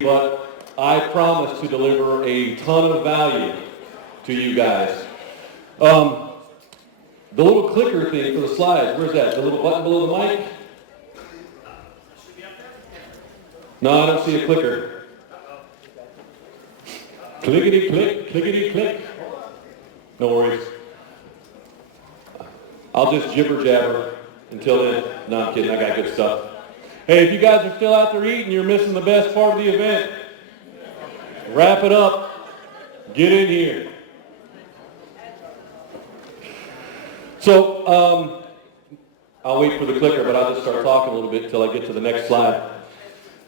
but I promise to deliver a ton of value to you guys. The little clicker thing for the slides, where's that? The little button below the mic? No, I don't see a clicker. Clickety click, clickety click. No worries. I'll just jibber jabber until then. No, I'm kidding, I got good stuff. Hey, if you guys are still out there eating, you're missing the best part of the event. Wrap it up. Get in here. So, I'll wait for the clicker, but I'll just start talking a little bit until I get to the next slide.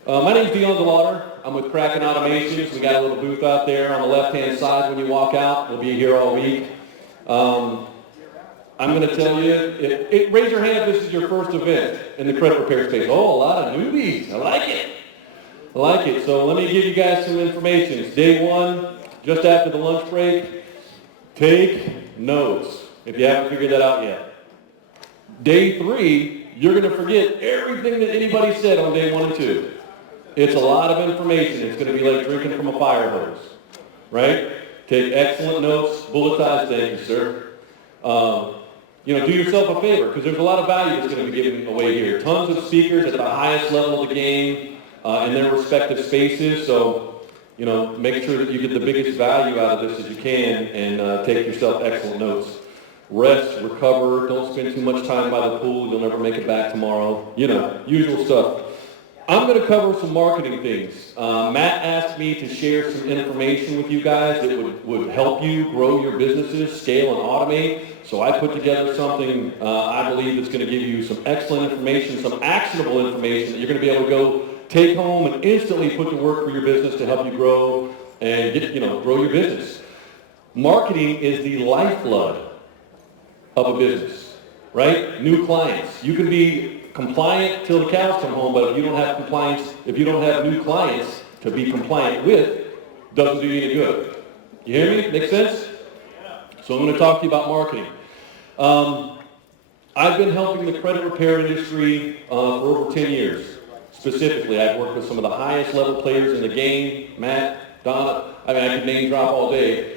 My name's Dion De Lauder. I'm with CredCon Tampa. We got a little booth out there on the left-hand side when you walk out. We'll be here all week. I'm going to tell you, raise your hand if this is your first event in the credit repair space. Oh, a lot of newbies. I like it. I like it. So let me give you guys some information. It's day one, just after the lunch break. Take notes if you haven't figured that out yet. Day three, you're going to forget everything that anybody said on day 1 and 2. It's a lot of information. It's going to be like drinking from a fire hose, right? Take excellent notes, bulletize, thank you, sir. Do yourself a favor, because there's a lot of value that's going to be given away here. Tons of speakers at the highest level of the game in their respective spaces, so, make sure that you get the biggest value out of this as you can and take yourself excellent notes. Rest, recover, don't spend too much time by the pool, you'll never make it back tomorrow. Usual stuff. I'm going to cover some marketing things. Matt asked me to share some information with you guys that would help you grow your businesses, scale, and automate. So I put together something I believe that's going to give you some excellent information, some actionable information that you're going to be able to go take home and instantly put to work for your business to help you grow and grow your business. Marketing is the lifeblood of a business, right? New clients. You can be compliant till the cows come home, but if you don't have compliance, if you don't have new clients to be compliant with, doesn't do you any good. You hear me? Make sense? So I'm going to talk to you about marketing. I've been helping the credit repair industry for over 10 years. Specifically, I've worked with some of the highest level players in the game, Matt, Donna, I could name drop all day.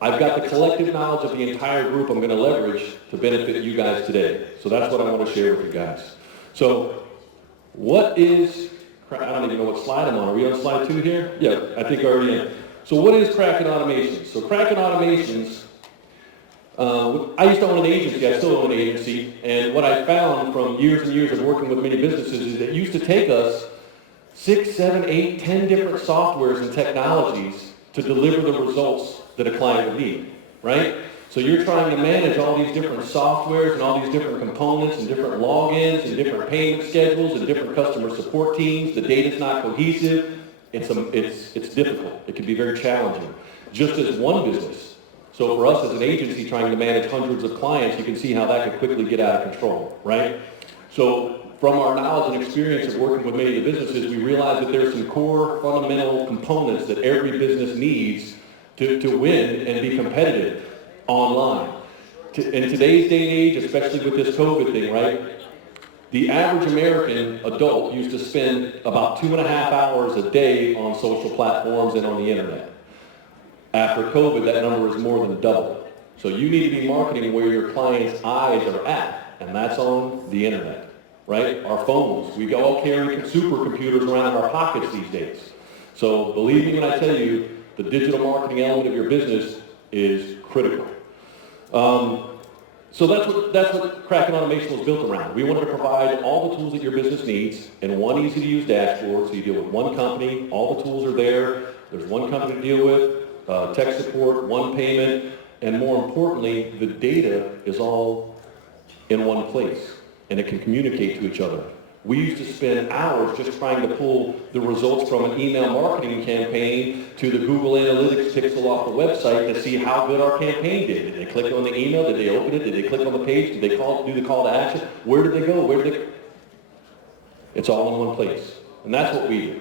I've got the collective knowledge of the entire group I'm going to leverage to benefit you guys today. So that's what I want to share with you guys. So what is, I don't even know what slide I'm on. Are we on slide 2 here? Yeah, I think I already am. So what is CredCon Automations? So CredCon Automations, I used to own an agency, I still own an agency, and what I found from years and years of working with many businesses is that it used to take us 6, 7, 8, 10 different softwares and technologies to deliver the results that a client would need, right? So you're trying to manage all these different softwares and all these different components and different logins and different payment schedules and different customer support teams. The data's not cohesive. It's difficult. It can be very challenging, just as one business. So for us as an agency trying to manage hundreds of clients, you can see how that could quickly get out of control, right? So from our knowledge and experience of working with many of the businesses, we realize that there's some core fundamental components that every business needs to win and be competitive online. In today's day and age, especially with this COVID thing, right? The average American adult used to spend about 2.5 hours a day on social platforms and on the internet. After COVID, that number is more than double. So you need to be marketing where your clients' eyes are at, and that's on the internet, right? Our phones. We all carry supercomputers around in our pockets these days. So believe me when I tell you, the digital marketing element of your business is critical. So that's what CredCon Automation was built around. We wanted to provide all the tools that your business needs in one easy-to-use dashboard. So you deal with one company, all the tools are there. There's one company to deal with, tech support, one payment, and more importantly, the data is all in one place, and it can communicate to each other. We used to spend hours just trying to pull the results from an email marketing campaign to the Google Analytics pixel off the website to see how good our campaign did. Did they click on the email? Did they open it? Did they click on the page? Did they do the call to action? Where did they go? It's all in one place. And that's what we do.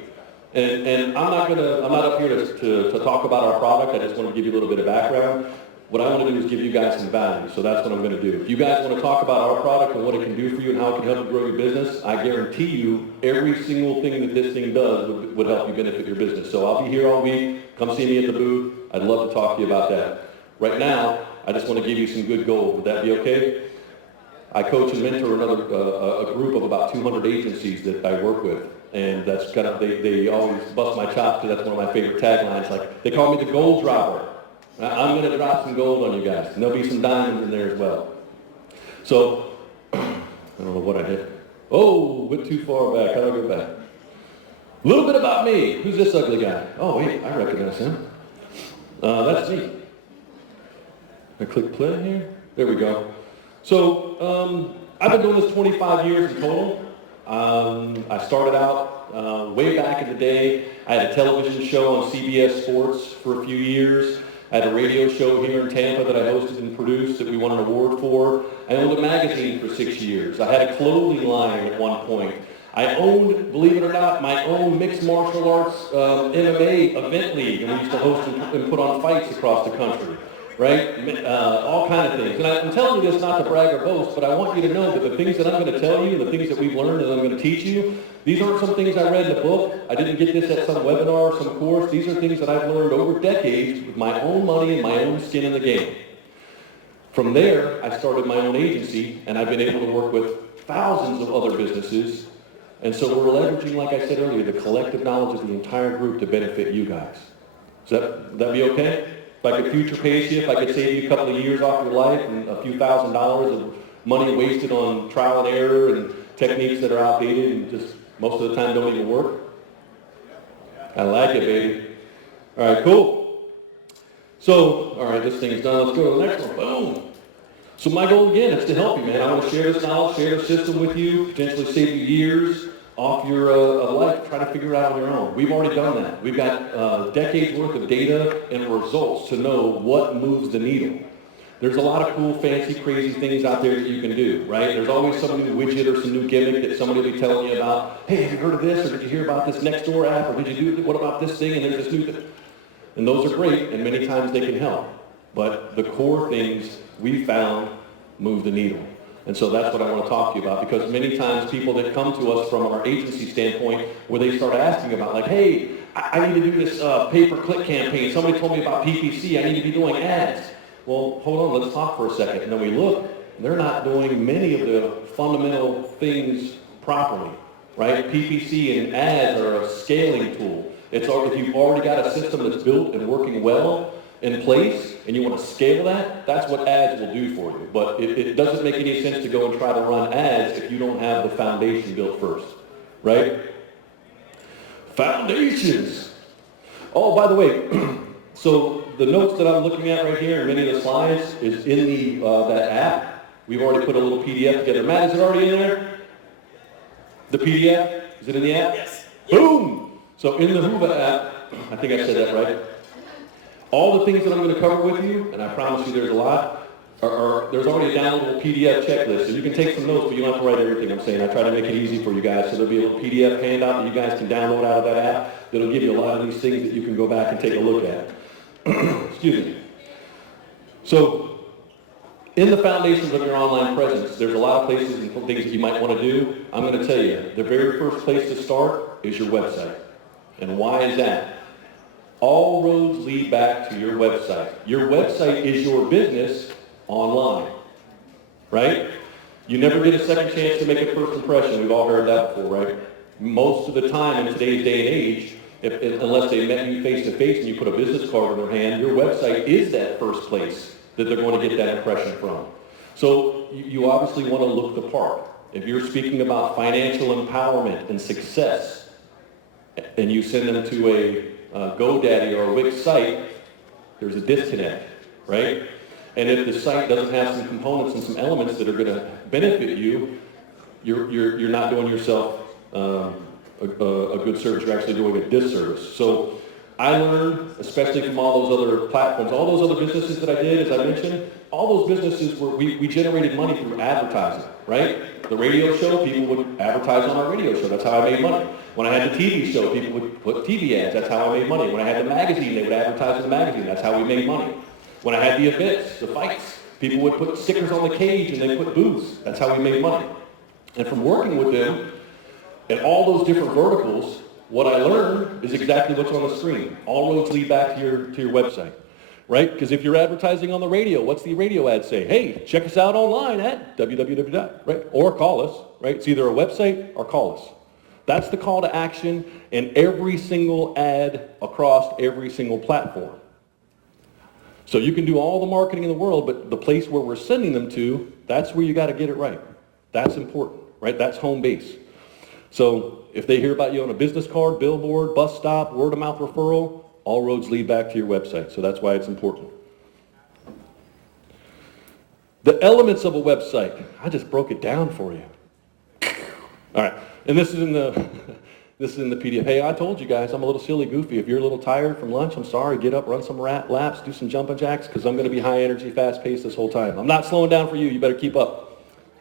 And I'm not up here to talk about our product. I just want to give you a little bit of background. What I want to do is give you guys some value, so that's what I'm going to do. If you guys want to talk about our product and what it can do for you and how it can help you grow your business, I guarantee you every single thing that this thing does would help you benefit your business. So I'll be here all week. Come see me at the booth. I'd love to talk to you about that. Right now, I just want to give you some good gold. Would that be okay? I coach and mentor a group of about 200 agencies that I work with. And that's kind of, they always bust my chops because that's one of my favorite taglines. Like, they call me the gold dropper. I'm going to drop some gold on you guys. And there'll be some diamonds in there as well. So, I don't know what I did. Oh, went too far back. How do I go back? A little bit about me. Who's this ugly guy? Oh, wait, I recognize him. That's me. I click play here. There we go. So, I've been doing this 25 years in total. I started out way back in the day. I had a television show on CBS Sports for a few years. I had a radio show here in Tampa that I hosted and produced that we won an award for. I owned a magazine for 6 years. I had a clothing line at one point. I owned, believe it or not, my own mixed martial arts MMA event league, and we used to host and put on fights across the country, right? All kind of things. And I'm telling you this not to brag or boast, but I want you to know that the things that I'm going to tell you, the things that we've learned and I'm going to teach you, these aren't some things I read in a book. I didn't get this at some webinar or some course. These are things that I've learned over decades with my own money and my own skin in the game. From there, I started my own agency, and I've been able to work with thousands of other businesses. And so we're leveraging, like I said earlier, the collective knowledge of the entire group to benefit you guys. Would that be okay? If I could future pace you, if I could save you a couple of years off your life and a few $1,000s of money wasted on trial and error and techniques that are outdated and just most of the time don't even work. I like it, baby. All right, cool. So, all right, this thing's done. Let's go to the next one. Boom. So my goal, again, is to help you, man. I want to share this knowledge, share the system with you, potentially save you years off your life, try to figure it out on your own. We've already done that. We've got decades worth of data and results to know what moves the needle. There's a lot of cool, fancy, crazy things out there that you can do, right? There's always some new widget or some new gimmick that somebody will be telling you about. Hey, have you heard of this? Or did you hear about this Nextdoor app? Or did you do, what about this thing? And there's this new thing. And those are great, and many times they can help. But the core things we found move the needle. And so that's what I want to talk to you about, because many times people that come to us from our agency standpoint, where they start asking about, like, hey, I need to do this pay-per-click campaign. Somebody told me about PPC. I need to be doing ads. Well, hold on, let's talk for a second. And then we look, they're not doing many of the fundamental things properly, right? PPC and ads are a scaling tool. If you've already got a system that's built and working well in place, and you want to scale that, that's what ads will do for you. But it doesn't make any sense to go and try to run ads if you don't have the foundation built first, right? Foundations. Oh, by the way, so the notes that I'm looking at right here and many of the slides is in that app. We've already put a little PDF together. Matt, is it already in there? The PDF? Is it in the app? Yes. Boom! So in the Hoover app, I think I said that right. All the things that I'm going to cover with you, and I promise you there's a lot, there's already a downloadable PDF checklist. So you can take some notes, but you don't have to write everything I'm saying. I try to make it easy for you guys. So there'll be a little PDF handout that you guys can download out of that app that'll give you a lot of these things that you can go back and take a look at. Excuse me. So in the foundations of your online presence, there's a lot of places and things that you might want to do. I'm going to tell you, the very first place to start is your website. And why is that? All roads lead back to your website. Your website is your business online, right? You never get a second chance to make a first impression. We've all heard that before, right? Most of the time in today's day and age, unless they met you face to face and you put a business card in their hand, your website is that first place that they're going to get that impression from. So you obviously want to look the part. If you're speaking about financial empowerment and success, and you send them to a GoDaddy or a Wix site, there's a disconnect, right? And if the site doesn't have some components and some elements that are going to benefit you, you're not doing yourself a good service. You're actually doing a disservice. So I learned, especially from all those other platforms, all those other businesses that I did, as I mentioned, all those businesses were, we generated money through advertising, right? The radio show, people would advertise on our radio show. That's how I made money. When I had the TV show, people would put TV ads. That's how I made money. When I had the magazine, they would advertise in the magazine. That's how we made money. When I had the events, the fights, people would put stickers on the cage and they put booths. That's how we made money. And from working with them and all those different verticals, what I learned is exactly what's on the screen. All roads lead back to your website, right? Because if you're advertising on the radio, what's the radio ad say? Hey, check us out online at www, right? Or call us, right? It's either a website or call us. That's the call to action in every single ad across every single platform. So you can do all the marketing in the world, but the place where we're sending them to, that's where you got to get it right. That's important, right? That's home base. So if they hear about you on a business card, billboard, bus stop, word of mouth referral, all roads lead back to your website. So that's why it's important. The elements of a website. I just broke it down for you. All right. And this is in the PDF. Hey, I told you guys I'm a little silly goofy. If you're a little tired from lunch, I'm sorry. Get up, run some laps, do some jumping jacks, because I'm going to be high energy, fast paced this whole time. I'm not slowing down for you. You better keep up.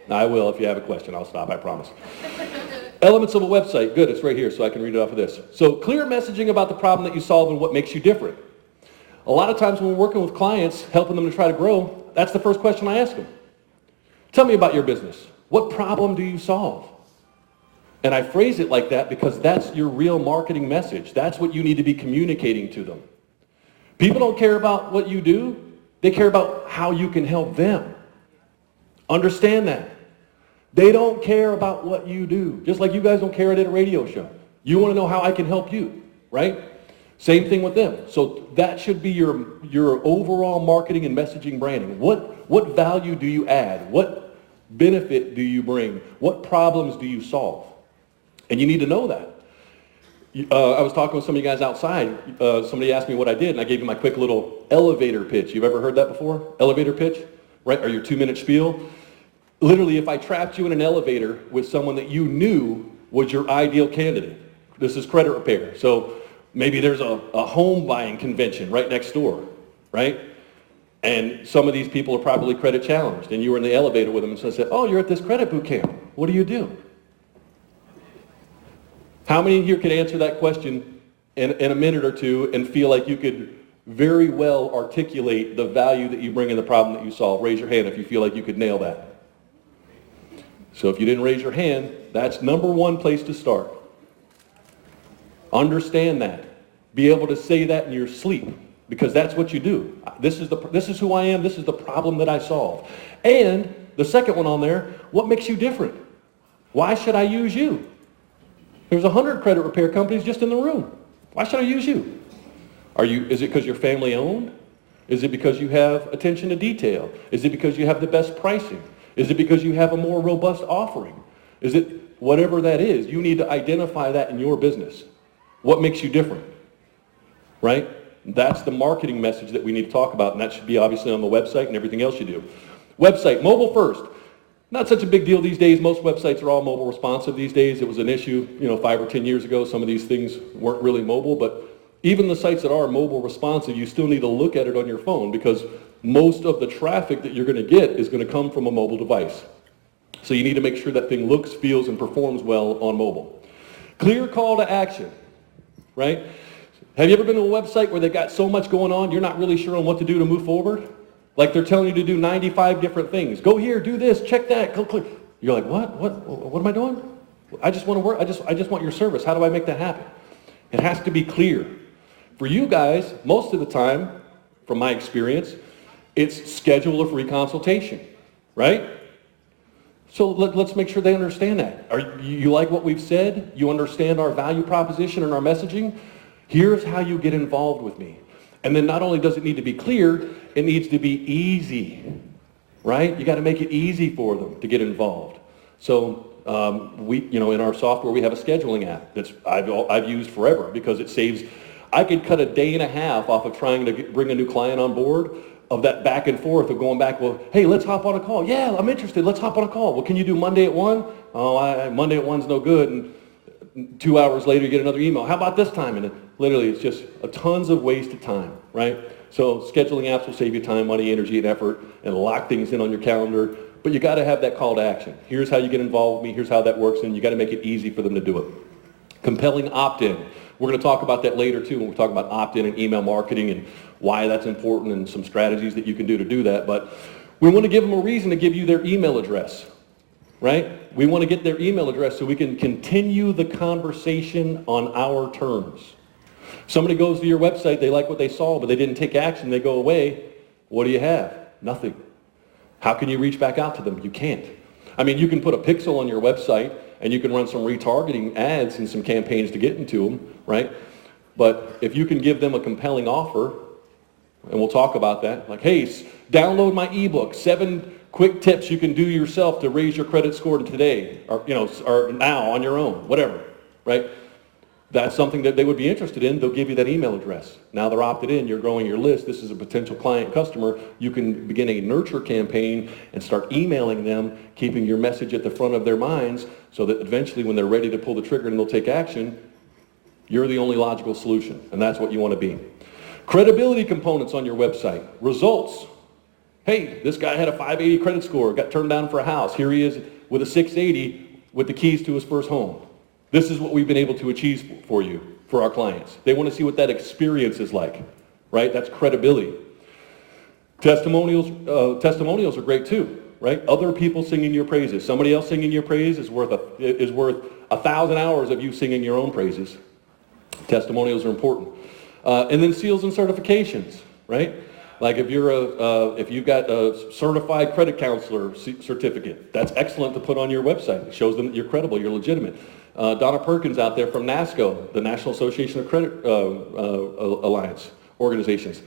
I will. If you have a question, I'll stop. I promise. Elements of a website. Good. It's right here, so I can read it off of this. So clear messaging about the problem that you solve and what makes you different. A lot of times when we're working with clients, helping them to try to grow, that's the first question I ask them. Tell me about your business. What problem do you solve? And I phrase it like that because that's your real marketing message. That's what you need to be communicating to them. People don't care about what you do. They care about how you can help them. Understand that. They don't care about what you do. Just like you guys don't care at a radio show. You want to know how I can help you, right? Same thing with them. So that should be your overall marketing and messaging branding. What value do you add? What benefit do you bring? What problems do you solve? And you need to know that. I was talking with some of you guys outside. Somebody asked me what I did, and I gave you my quick little elevator pitch. You've ever heard that before? Elevator pitch, right? Or your 2-minute spiel. Literally, if I trapped you in an elevator with someone that you knew was your ideal candidate. This is credit repair. So maybe there's a home buying convention right next door, right? And some of these people are probably credit challenged, and you were in the elevator with them, and so I said, oh, you're at this credit boot camp. What do you do? How many here could answer that question in a minute or two and feel like you could very well articulate the value that you bring in the problem that you solve? Raise your hand if you feel like you could nail that. So if you didn't raise your hand, that's number one place to start. Understand that. Be able to say that in your sleep, because that's what you do. This is who I am. This is the problem that I solve. And the second one on there, what makes you different? Why should I use you? There's 100 credit repair companies just in the room. Why should I use you? Is it because you're family owned? Is it because you have attention to detail? Is it because you have the best pricing? Is it because you have a more robust offering? Is it whatever that is? You need to identify that in your business. What makes you different? Right? That's the marketing message that we need to talk about, and that should be obviously on the website and everything else you do. Website, mobile first. Not such a big deal these days. Most websites are all mobile responsive these days. It was an issue, 5 or 10 years ago. Some of these things weren't really mobile, but even the sites that are mobile responsive, you still need to look at it on your phone, because most of the traffic that you're going to get is going to come from a mobile device. So you need to make sure that thing looks, feels, and performs well on mobile. Clear call to action, right? Have you ever been to a website where they got so much going on, you're not really sure on what to do to move forward? Like they're telling you to do 95 different things. Go here, do this, check that, click. You're like, what am I doing? I just want to work. I just want your service. How do I make that happen? It has to be clear. For you guys, most of the time, from my experience, it's schedule a free consultation, right? So let's make sure they understand that. You like what we've said? You understand our value proposition and our messaging? Here's how you get involved with me. And then not only does it need to be clear, it needs to be easy, right? You got to make it easy for them to get involved. So in our software, we have a scheduling app that I've used forever, because it saves. I could cut a day and a half off of trying to bring a new client on board, of that back and forth of going back. Well, hey, let's hop on a call. Yeah, I'm interested. Let's hop on a call. Well, can you do Monday at 1? Oh, Monday at 1's no good. And 2 hours later, you get another email. How about this time? And literally, it's just tons of wasted time, right? So scheduling apps will save you time, money, energy, and effort, and lock things in on your calendar. But you got to have that call to action. Here's how you get involved with me. Here's how that works, and you got to make it easy for them to do it. Compelling opt-in. We're going to talk about that later too when we talk about opt-in and email marketing and why that's important and some strategies that you can do to do that. But we want to give them a reason to give you their email address, right? We want to get their email address so we can continue the conversation on our terms. Somebody goes to your website, they like what they saw, but they didn't take action, they go away. What do you have? Nothing. How can you reach back out to them? You can't. I mean, you can put a pixel on your website and you can run some retargeting ads and some campaigns to get into them, right? But if you can give them a compelling offer, and we'll talk about that, like, hey, download my ebook, 7 quick tips you can do yourself to raise your credit score today, or now on your own, whatever, right? That's something that they would be interested in. They'll give you that email address. Now they're opted in, you're growing your list, this is a potential client customer. You can begin a nurture campaign and start emailing them, keeping your message at the front of their minds so that eventually when they're ready to pull the trigger and they'll take action, you're the only logical solution, and that's what you want to be. Credibility components on your website. Results. Hey, this guy had a 580 credit score, got turned down for a house. Here he is with a 680 with the keys to his first home. This is what we've been able to achieve for you, for our clients. They want to see what that experience is like, right? That's credibility. Testimonials are great too, right? Other people singing your praises. Somebody else singing your praise is worth 1,000 hours of you singing your own praises. Testimonials are important. And then seals and certifications, right? Like if you've got a certified credit counselor certificate, that's excellent to put on your website. It shows them that you're credible, you're legitimate. Donna Perkins out there from NASCO, the National Association of Credit Alliance organizations.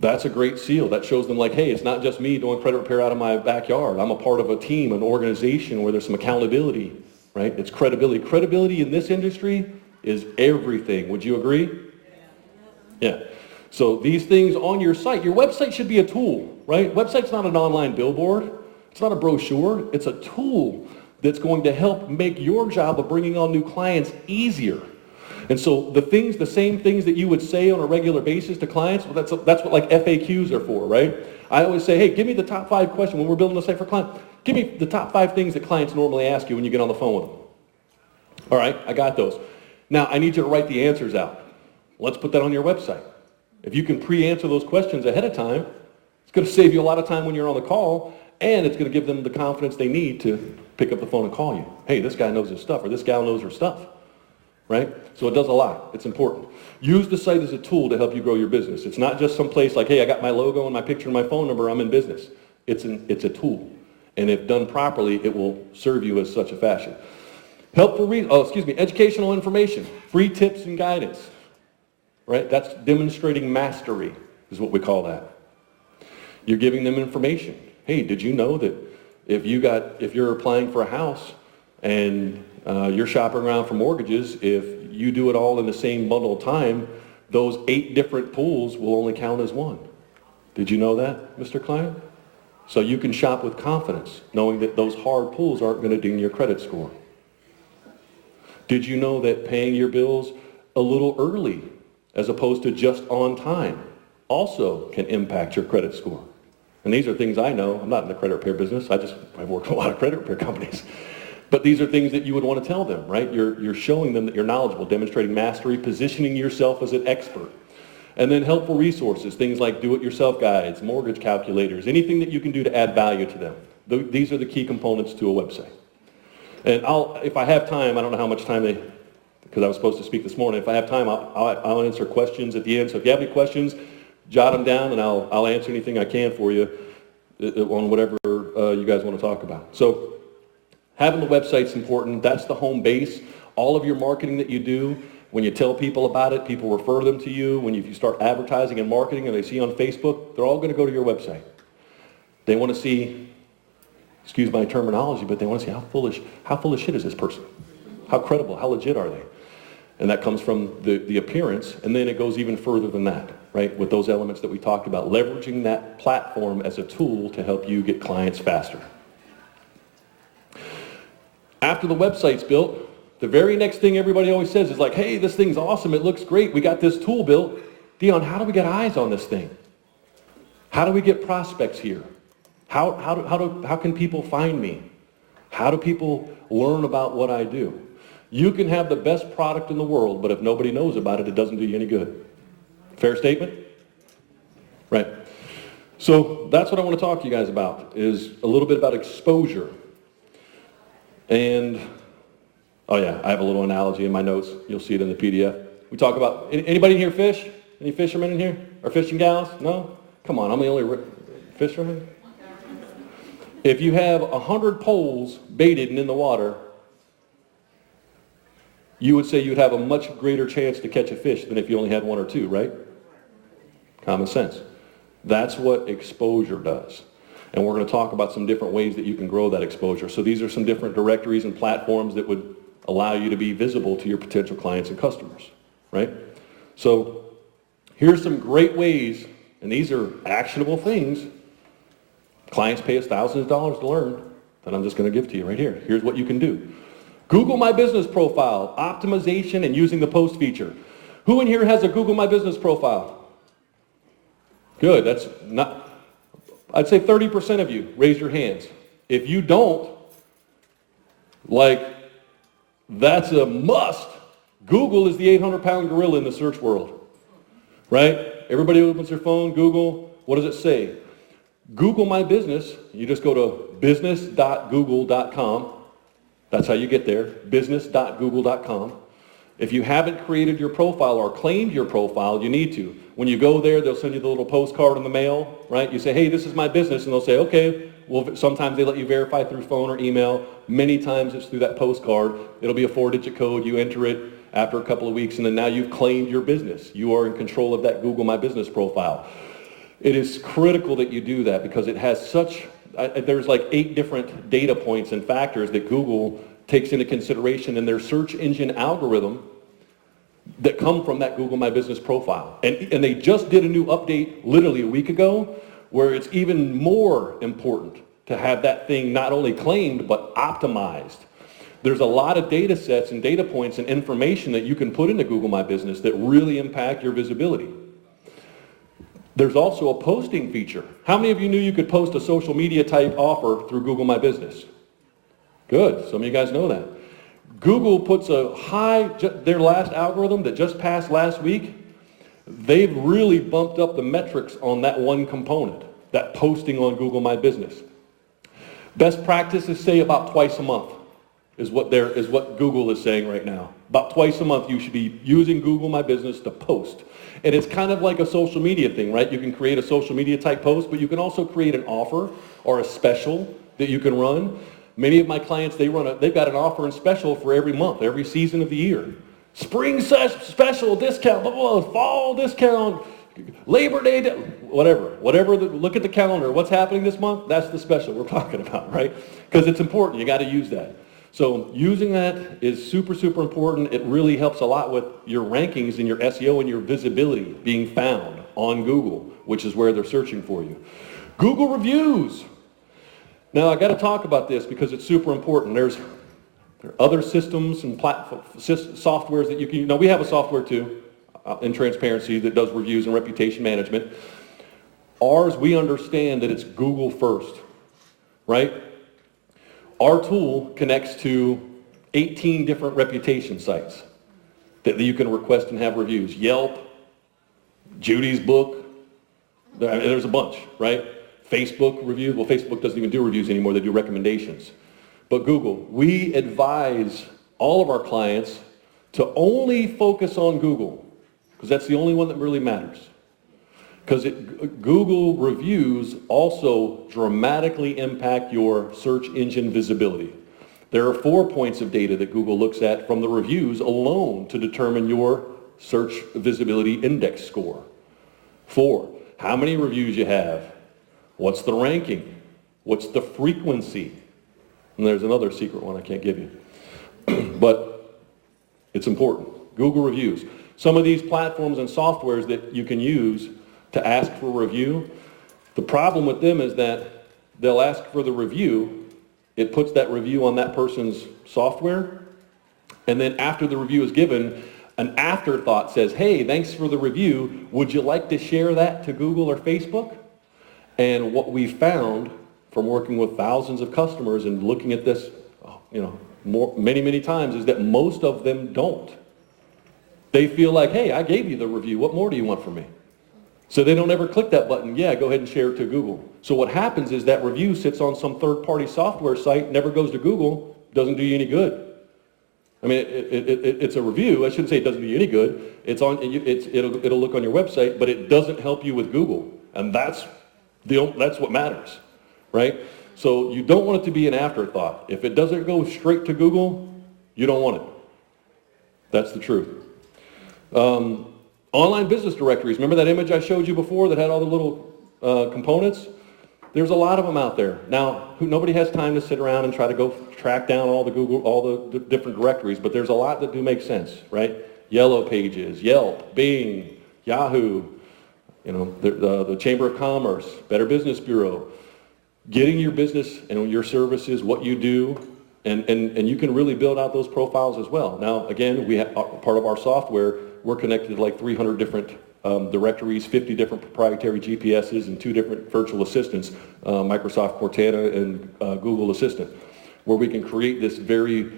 That's a great seal. That shows them like, hey, it's not just me doing credit repair out of my backyard. I'm a part of a team, an organization where there's some accountability, right? It's credibility. Credibility in this industry is everything. Would you agree? Yeah. So these things on your site, your website should be a tool, right? Website's not an online billboard. It's not a brochure. It's a tool that's going to help make your job of bringing on new clients easier. And so the same things that you would say on a regular basis to clients, well, that's what like FAQs are for, right? I always say, hey, give me the top 5 questions when we're building a site for clients. Give me the top 5 things that clients normally ask you when you get on the phone with them. All right, I got those. Now, I need you to write the answers out. Let's put that on your website. If you can pre-answer those questions ahead of time, it's going to save you a lot of time when you're on the call, and it's going to give them the confidence they need to pick up the phone and call you. Hey, this guy knows his stuff, or this gal knows her stuff, right? So it does a lot. It's important. Use the site as a tool to help you grow your business. It's not just some place like, hey, I got my logo and my picture and my phone number, I'm in business. It's a tool, and if done properly, it will serve you as such a fashion. Educational information, free tips and guidance, right? That's demonstrating mastery is what we call that. You're giving them information. Hey, did you know that if you're applying for a house and you're shopping around for mortgages, if you do it all in the same bundle of time, those 8 different pools will only count as one. Did you know that, Mr. Client? So you can shop with confidence, knowing that those hard pools aren't going to ding your credit score. Did you know that paying your bills a little early as opposed to just on time also can impact your credit score? And these are things I know. I'm not in the credit repair business. I've worked with a lot of credit repair companies. But these are things that you would want to tell them, right? You're showing them that you're knowledgeable, demonstrating mastery, positioning yourself as an expert. And then helpful resources, things like do-it-yourself guides, mortgage calculators, anything that you can do to add value to them. These are the key components to a website. And if I have time, I don't know how much time because I was supposed to speak this morning. If I have time, I'll answer questions at the end. So if you have any questions, jot them down, and I'll answer anything I can for you on whatever you guys want to talk about. So having the website's important. That's the home base. All of your marketing that you do, when you tell people about it, people refer them to you. If you start advertising and marketing and they see on Facebook, they're all going to go to your website. They want to see, excuse my terminology, but they want to see how full of shit is this person? How credible, how legit are they? And that comes from the appearance, and then it goes even further than that, right? With those elements that we talked about, leveraging that platform as a tool to help you get clients faster. After the website's built, the very next thing everybody always says is like, hey, this thing's awesome, it looks great, we got this tool built. Dion, how do we get eyes on this thing? How do we get prospects here? How can people find me? How do people learn about what I do? You can have the best product in the world, but if nobody knows about it, it doesn't do you any good. Fair statement? So that's what I want to talk to you guys about, is a little bit about exposure. And, oh yeah, I have a little analogy in my notes. You'll see it in the PDF. We talk about, anybody here fish? Any fishermen in here? Or fishing gals? No? Come on, I'm the only fisherman. If you have 100 poles baited and in the water, you would say you'd have a much greater chance to catch a fish than if you only had one or two, right? Common sense. That's what exposure does. And we're going to talk about some different ways that you can grow that exposure. So these are some different directories and platforms that would allow you to be visible to your potential clients and customers, right? So here's some great ways, and these are actionable things. Clients pay us thousands of dollars to learn, that I'm just going to give to you right here. Here's what you can do. Google My Business profile, optimization, and using the post feature. Who in here has a Google My Business profile? Good, that's not, I'd say 30% of you, raise your hands. If you don't, that's a must. Google is the 800-pound gorilla in the search world, right? Everybody opens their phone, Google, what does it say? Google My Business, you just go to business.google.com. That's how you get there, business.google.com. If you haven't created your profile or claimed your profile, you need to. When you go there, they'll send you the little postcard in the mail, right? You say, hey, this is my business, and they'll say, okay. Well, sometimes they let you verify through phone or email. Many times it's through that postcard. It'll be a 4-digit code. You enter it after a couple of weeks, and then now you've claimed your business. You are in control of that Google My Business profile. It is critical that you do that because it has such, there's like 8 different data points and factors that Google takes into consideration in their search engine algorithm that come from that Google My Business profile. And they just did a new update literally a week ago where it's even more important to have that thing not only claimed but optimized. There's a lot of data sets and data points and information that you can put into Google My Business that really impact your visibility. There's also a posting feature. How many of you knew you could post a social media type offer through Google My Business? Good, some of you guys know that. Google puts a their last algorithm that just passed last week, they've really bumped up the metrics on that one component, that posting on Google My Business. Best practices say about twice a month is what Google is saying right now. About twice a month you should be using Google My Business to post. And it's kind of like a social media thing, right? You can create a social media type post, but you can also create an offer or a special that you can run. Many of my clients, they've got an offer and special for every month, every season of the year. Spring special discount, blah, blah, blah, fall discount, Labor Day, whatever, look at the calendar. What's happening this month? That's the special we're talking about, right? Because it's important. You got to use that. So using that is super, super important. It really helps a lot with your rankings and your SEO and your visibility being found on Google, which is where they're searching for you. Google reviews. Now, I got to talk about this because it's super important. There are other systems and softwares that you can, we have a software too, in transparency, that does reviews and reputation management. Ours, we understand that it's Google first, right? Our tool connects to 18 different reputation sites that you can request and have reviews. Yelp, Judy's Book, there's a bunch, right? Facebook reviews, well, Facebook doesn't even do reviews anymore, they do recommendations. But Google, we advise all of our clients to only focus on Google, because that's the only one that really matters. Because Google reviews also dramatically impact your search engine visibility. There are 4 points of data that Google looks at from the reviews alone to determine your search visibility index score. 4, how many reviews you have. What's the ranking? What's the frequency? And there's another secret one I can't give you. But it's important. Google reviews. Some of these platforms and softwares that you can use to ask for a review, the problem with them is that they'll ask for the review, it puts that review on that person's software, and then after the review is given, an afterthought says, hey, thanks for the review, would you like to share that to Google or Facebook? And what we found from working with thousands of customers and looking at this, many times, is that most of them don't. They feel like, hey, I gave you the review. What more do you want from me? So they don't ever click that button, yeah, go ahead and share it to Google. So what happens is that review sits on some third-party software site, never goes to Google, doesn't do you any good. I mean, it's a review. I shouldn't say it doesn't do you any good. It'll look on your website, but it doesn't help you with Google. And that's what matters, right? So you don't want it to be an afterthought. If it doesn't go straight to Google, you don't want it. That's the truth. Online business directories. Remember that image I showed you before that had all the little components? There's a lot of them out there. Now, nobody has time to sit around and try to go track down all the different directories, but there's a lot that do make sense, right? Yellow Pages, Yelp, Bing, Yahoo, the Chamber of Commerce, Better Business Bureau. Getting your business and your services, what you do, and you can really build out those profiles as well. Now, again, we have part of our software, we're connected to like 300 different directories, 50 different proprietary GPSs, and 2 different virtual assistants, Microsoft Cortana and Google Assistant, where we can create this very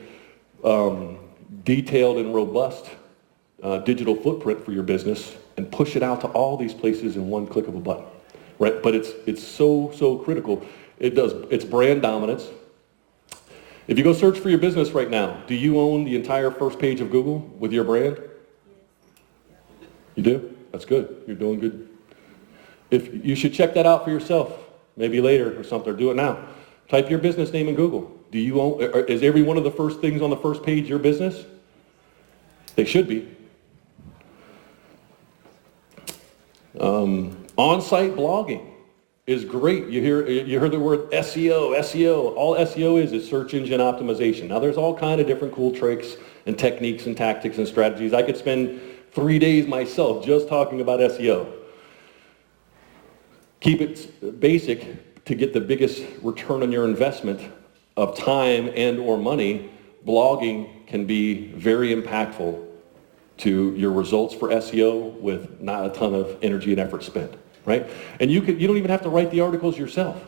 detailed and robust digital footprint for your business and push it out to all these places in one click of a button, right? But it's so critical. It's brand dominance. If you go search for your business right now, do you own the entire first page of Google with your brand? You do? That's good. You're doing good. If you should check that out for yourself, maybe later or something, or do it now. Type your business name in Google. Do you own, is every one of the first things on the first page your business? They should be. On-site blogging is great. You heard the word SEO. All SEO is search engine optimization. Now there's all kind of different cool tricks and techniques and tactics and strategies. I could spend 3 days myself just talking about SEO. Keep it basic to get the biggest return on your investment of time and or money. Blogging can be very impactful to your results for SEO with not a ton of energy and effort spent, right? And you don't even have to write the articles yourself.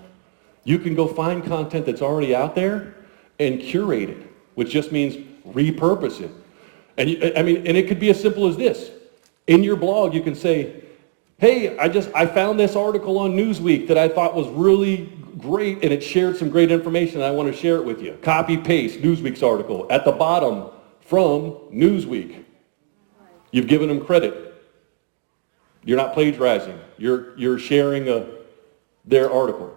You can go find content that's already out there and curate it, which just means repurpose it. And it could be as simple as this. In your blog, you can say, hey, I found this article on Newsweek that I thought was really great, and it shared some great information, and I want to share it with you. Copy, paste Newsweek's article. At the bottom, from Newsweek. You've given them credit. You're not plagiarizing. You're sharing their article.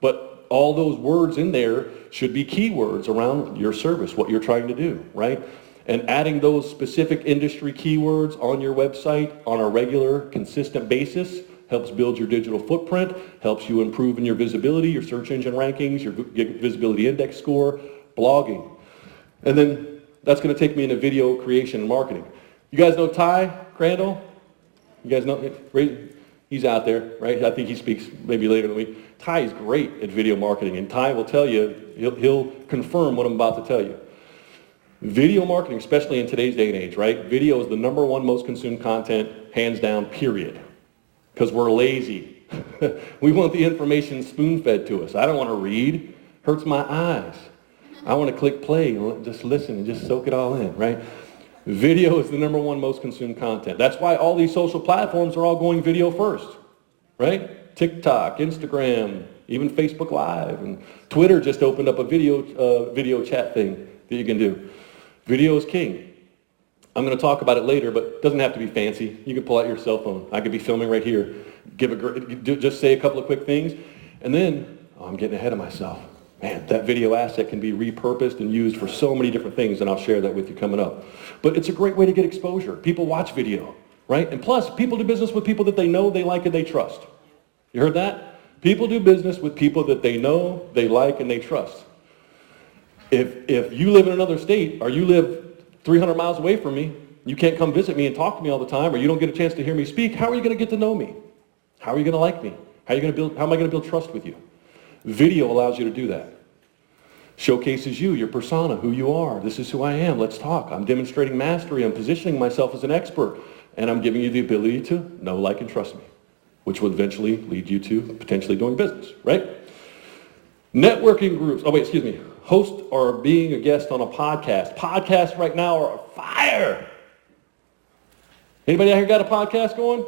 But all those words in there should be keywords around your service, what you're trying to do, right? And adding those specific industry keywords on your website on a regular, consistent basis helps build your digital footprint, helps you improve in your visibility, your search engine rankings, your visibility index score, blogging. And then that's going to take me into video creation and marketing. You guys know Ty Crandall? You guys know? He's out there, right? I think he speaks maybe later in the week. Ty is great at video marketing, and Ty will tell you, he'll confirm what I'm about to tell you. Video marketing, especially in today's day and age, right? Video is the #1 most consumed content, hands down, period. Because we're lazy. We want the information spoon-fed to us. I don't want to read. Hurts my eyes. I want to click play and just listen and just soak it all in, right? Video is the #1 most consumed content. That's why all these social platforms are all going video first, right? TikTok, Instagram, even Facebook Live, and Twitter just opened up a video chat thing that you can do. Video is king. I'm going to talk about it later, but it doesn't have to be fancy. You can pull out your cell phone. I could be filming right here. Just say a couple of quick things, and then, I'm getting ahead of myself. Man, that video asset can be repurposed and used for so many different things, and I'll share that with you coming up. But it's a great way to get exposure. People watch video, right? And plus, people do business with people that they know, they like, and they trust. You heard that? People do business with people that they know, they like, and they trust. If you live in another state, or you live 300 miles away from me, you can't come visit me and talk to me all the time, or you don't get a chance to hear me speak, how are you going to get to know me? How are you going to like me? How am I going to build trust with you? Video allows you to do that. Showcases you, your persona, who you are. This is who I am. Let's talk. I'm demonstrating mastery. I'm positioning myself as an expert. And I'm giving you the ability to know, like, and trust me, which will eventually lead you to potentially doing business, right? Networking groups. Host or being a guest on a podcast. Podcasts right now are fire. Anybody out here got a podcast going?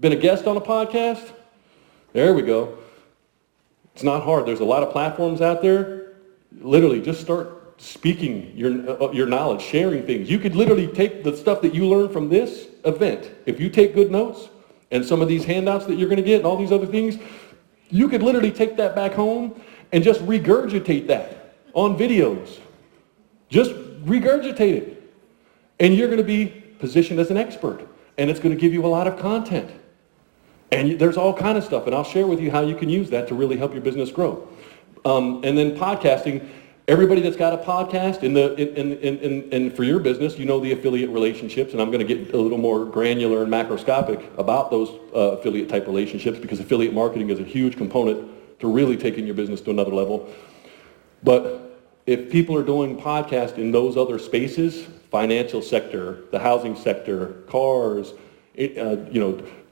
Been a guest on a podcast? There we go. It's not hard. There's a lot of platforms out there. Literally, just start speaking your knowledge, sharing things. You could literally take the stuff that you learned from this event. If you take good notes and some of these handouts that you're going to get and all these other things, you could literally take that back home and just regurgitate that on videos. Just regurgitate it. And you're going to be positioned as an expert. And it's going to give you a lot of content. And there's all kind of stuff, and I'll share with you how you can use that to really help your business grow. And then podcasting, everybody that's got a podcast and for your business, you know the affiliate relationships, and I'm going to get a little more granular and macroscopic about those affiliate type relationships, because affiliate marketing is a huge component to really taking your business to another level. But if people are doing podcasts in those other spaces, financial sector, the housing sector, cars,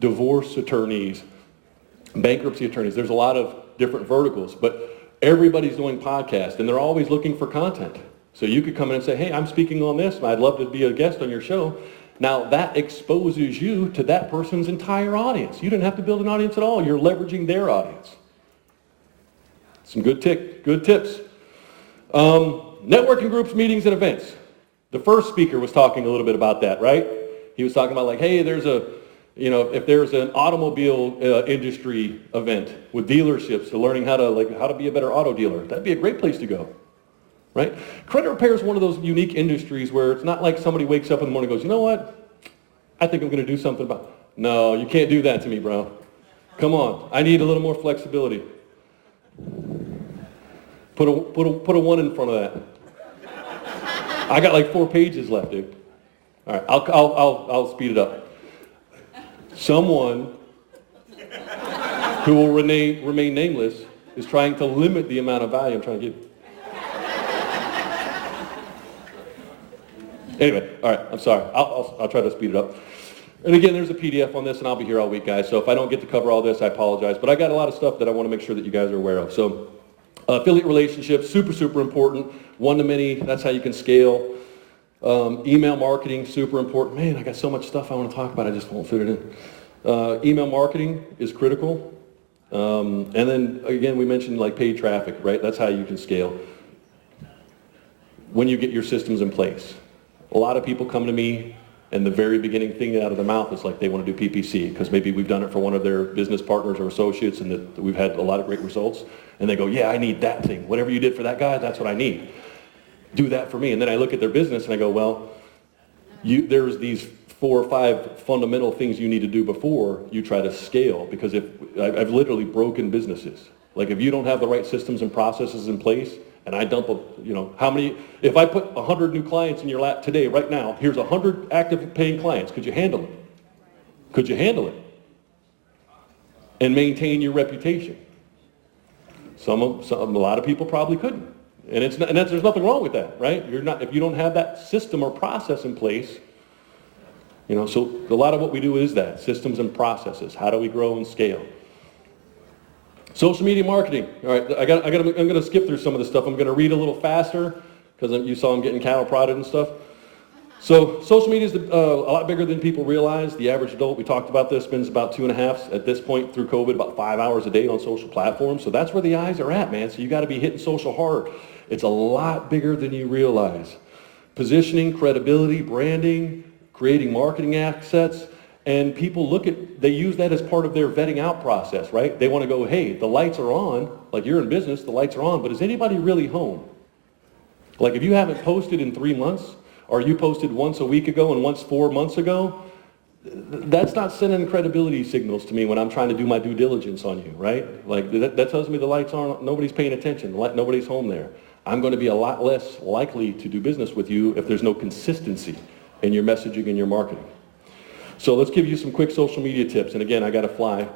divorce attorneys, bankruptcy attorneys, there's a lot of different verticals, but everybody's doing podcasts and they're always looking for content. So you could come in and say, hey, I'm speaking on this and I'd love to be a guest on your show. Now that exposes you to that person's entire audience. You didn't have to build an audience at all. You're leveraging their audience. Some good tips. Networking groups, meetings, and events. The first speaker was talking a little bit about that, right? He was talking about like, hey, if there's an automobile industry event with dealerships to learning how to be a better auto dealer, that'd be a great place to go, right? Credit repair is one of those unique industries where it's not like somebody wakes up in the morning and goes, you know what? I think I'm going to do something about it. No, you can't do that to me, bro. Come on, I need a little more flexibility. Put a one in front of that. I got like 4 pages left, dude. All right, I'll speed it up. Someone who will remain nameless is trying to limit the amount of value I'm trying to give. Anyway, all right, I'm sorry. I'll try to speed it up. And again, there's a PDF on this, and I'll be here all week, guys. So if I don't get to cover all this, I apologize. But I got a lot of stuff that I want to make sure that you guys are aware of. So affiliate relationships, super, super important. One-to-many, that's how you can scale. Email marketing, super important. Man, I got so much stuff I want to talk about, I just won't fit it in. Email marketing is critical. And then, again, we mentioned like paid traffic, right? That's how you can scale. When you get your systems in place. A lot of people come to me, and the very beginning thing out of their mouth is like they want to do PPC, because maybe we've done it for one of their business partners or associates, and that we've had a lot of great results. And they go, yeah, I need that thing. Whatever you did for that guy, that's what I need. Do that for me. And then I look at their business and I go, well, there's these 4 or 5 fundamental things you need to do before you try to scale, because I've literally broken businesses. Like if you don't have the right systems and processes in place, and I dump if I put 100 new clients in your lap today, right now, here's 100 active paying clients, could you handle it? Could you handle it? And maintain your reputation? A lot of people probably couldn't. And there's nothing wrong with that, right? If you don't have that system or process in place, so a lot of what we do is that, systems and processes. How do we grow and scale? Social media marketing. All right, I'm going to skip through some of this stuff. I'm going to read a little faster because you saw I'm getting cattle prodded and stuff. So social media is a lot bigger than people realize. The average adult, we talked about this, spends about 2.5, at this point through COVID, about 5 hours a day on social platforms. So that's where the eyes are at, man. So you got to be hitting social hard. It's a lot bigger than you realize. Positioning, credibility, branding, creating marketing assets, and people they use that as part of their vetting out process, right? They want to go, hey, the lights are on, like you're in business, the lights are on, but is anybody really home? Like if you haven't posted in 3 months, or you posted once a week ago and once 4 months ago, that's not sending credibility signals to me when I'm trying to do my due diligence on you, right? Like that tells me the lights aren't, nobody's paying attention, nobody's home there. I'm going to be a lot less likely to do business with you if there's no consistency in your messaging and your marketing. So let's give you some quick social media tips. And again, I got to fly.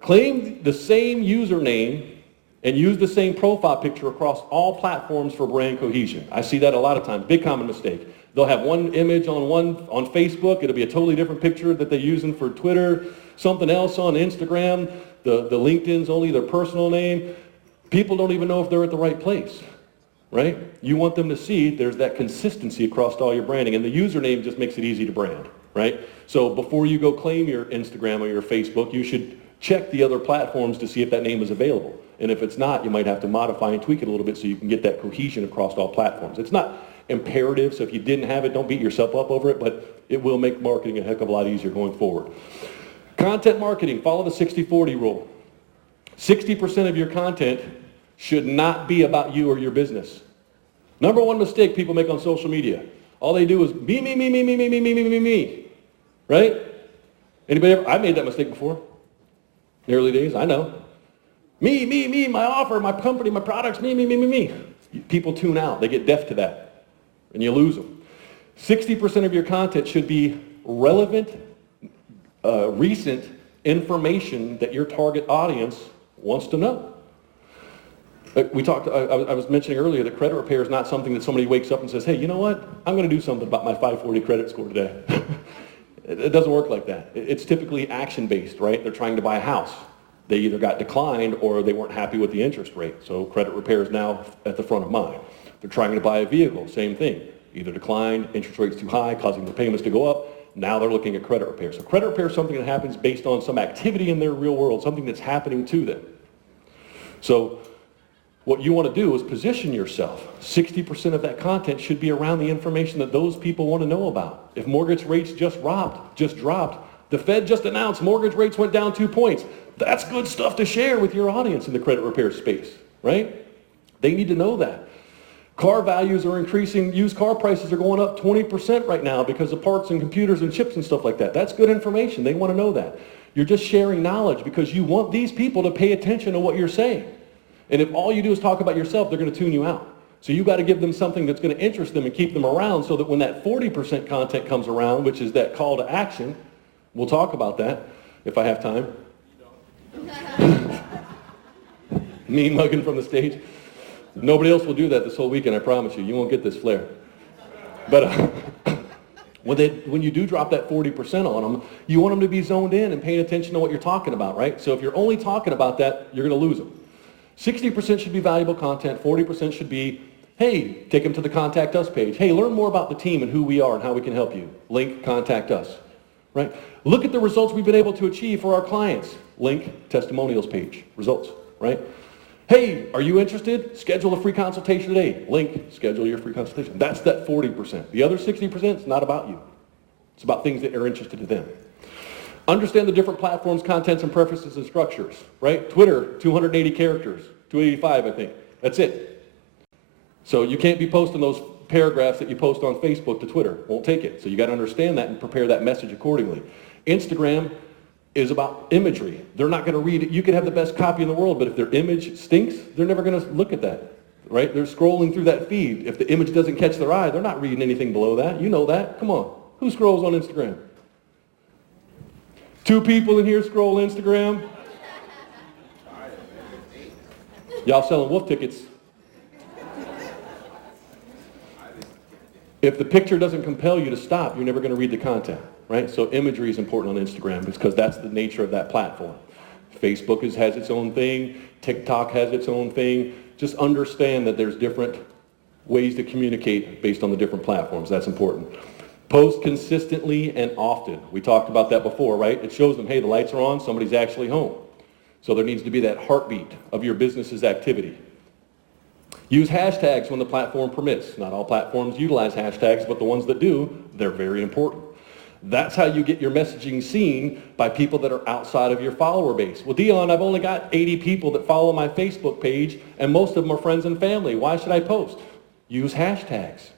Claim the same username and use the same profile picture across all platforms for brand cohesion. I see that a lot of times. Big common mistake. They'll have one image on Facebook. It'll be a totally different picture that they're using for Twitter, something else on Instagram. The LinkedIn's only their personal name. People don't even know if they're at the right place, right? You want them to see there's that consistency across all your branding, and the username just makes it easy to brand, right? So before you go claim your Instagram or your Facebook, you should check the other platforms to see if that name is available. And if it's not, you might have to modify and tweak it a little bit so you can get that cohesion across all platforms. It's not imperative, so if you didn't have it, don't beat yourself up over it, but it will make marketing a heck of a lot easier going forward. Content marketing, follow the 60-40 rule. 60% of your content should not be about you or your business. Number one mistake people make on social media. All they do is me, me, me, me, me, me, me, me, me, me, me, right? Anybody ever? I made that mistake before. In the early days, I know. Me, me, me, my offer, my company, my products, me, me, me, me, me. People tune out. They get deaf to that, and you lose them. 60% of your content should be relevant, recent information that your target audience wants to know. We talked, I was mentioning earlier that credit repair is not something that somebody wakes up and says, hey, you know what? I'm going to do something about my 540 credit score today. It doesn't work like that. It's typically action-based, right? They're trying to buy a house. They either got declined or they weren't happy with the interest rate. So credit repair is now at the front of mind. They're trying to buy a vehicle, same thing. Either declined, interest rate's too high, causing the payments to go up. Now they're looking at credit repair. So credit repair is something that happens based on some activity in their real world, something that's happening to them. So what you want to do is position yourself. 60% of that content should be around the information that those people want to know about. If mortgage rates just dropped, the Fed just announced mortgage rates went down 2 points. That's good stuff to share with your audience in the credit repair space, right? They need to know that. Car values are increasing. Used car prices are going up 20% right now because of parts and computers and chips and stuff like that. That's good information. They want to know that. You're just sharing knowledge because you want these people to pay attention to what you're saying. And if all you do is talk about yourself, they're going to tune you out. So you've got to give them something that's going to interest them and keep them around so that when that 40% content comes around, which is that call to action, we'll talk about that if I have time. Mean mugging from the stage. Nobody else will do that this whole weekend, I promise you. You won't get this flair. But when you do drop that 40% on them, you want them to be zoned in and paying attention to what you're talking about, right? So if you're only talking about that, you're going to lose them. 60% should be valuable content. 40% should be, hey, take them to the Contact Us page. Hey, learn more about the team and who we are and how we can help you. Link, Contact Us, right? Look at the results we've been able to achieve for our clients. Link, testimonials page, results, right? Hey, are you interested? Schedule a free consultation today. Link, schedule your free consultation. That's that 40%. The other 60% is not about you. It's about things that are interested to them. Understand the different platforms, contents, and preferences and structures, right? Twitter, 280 characters, 285, I think. That's it. So you can't be posting those paragraphs that you post on Facebook to Twitter. Won't take it. So you got to understand that and prepare that message accordingly. Instagram is about imagery. They're not going to read it. You could have the best copy in the world, but if their image stinks, they're never going to look at that, right? They're scrolling through that feed. If the image doesn't catch their eye, they're not reading anything below that. You know that. Come on. Who scrolls on Instagram? 2 people in here scroll Instagram. Y'all selling wolf tickets. If the picture doesn't compel you to stop, you're never going to read the content, right? So imagery is important on Instagram because that's the nature of that platform. Facebook has its own thing. TikTok has its own thing. Just understand that there's different ways to communicate based on the different platforms. That's important. Post consistently and often. We talked about that before, right? It shows them, hey, the lights are on, somebody's actually home. So there needs to be that heartbeat of your business's activity. Use hashtags when the platform permits. Not all platforms utilize hashtags, but the ones that do, they're very important. That's how you get your messaging seen by people that are outside of your follower base. Well, Dion, I've only got 80 people that follow my Facebook page, and most of them are friends and family. Why should I post? Use hashtags.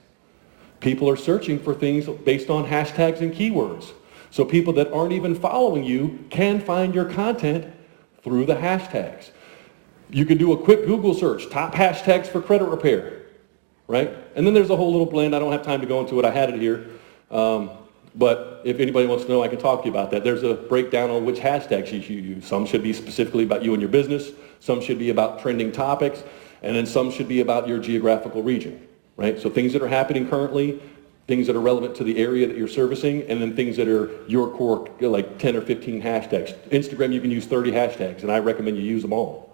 People are searching for things based on hashtags and keywords. So people that aren't even following you can find your content through the hashtags. You can do a quick Google search, top hashtags for credit repair, right? And then there's a whole little blend. I don't have time to go into it. I had it here. But if anybody wants to know, I can talk to you about that. There's a breakdown on which hashtags you should use. Some should be specifically about you and your business. Some should be about trending topics. And then some should be about your geographical region. Right? So things that are happening currently, things that are relevant to the area that you're servicing, and then things that are your core, like 10 or 15 hashtags. Instagram, you can use 30 hashtags, and I recommend you use them all.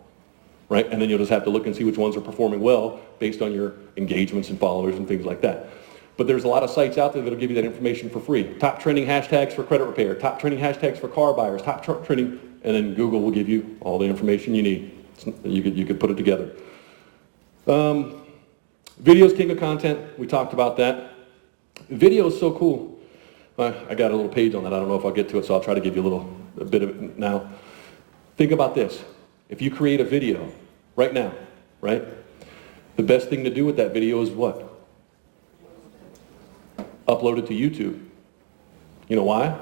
Right? And then you'll just have to look and see which ones are performing well based on your engagements and followers and things like that. But there's a lot of sites out there that'll give you that information for free. Top trending hashtags for credit repair, top trending hashtags for car buyers, trending, and then Google will give you all the information you need. You could put it together. Video's king of content. We talked about that. Video is so cool. I got a little page on that. I don't know if I'll get to it, so I'll try to give you a bit of it now. Think about this. If you create a video right now, right? The best thing to do with that video is what? Upload it to YouTube. You know why?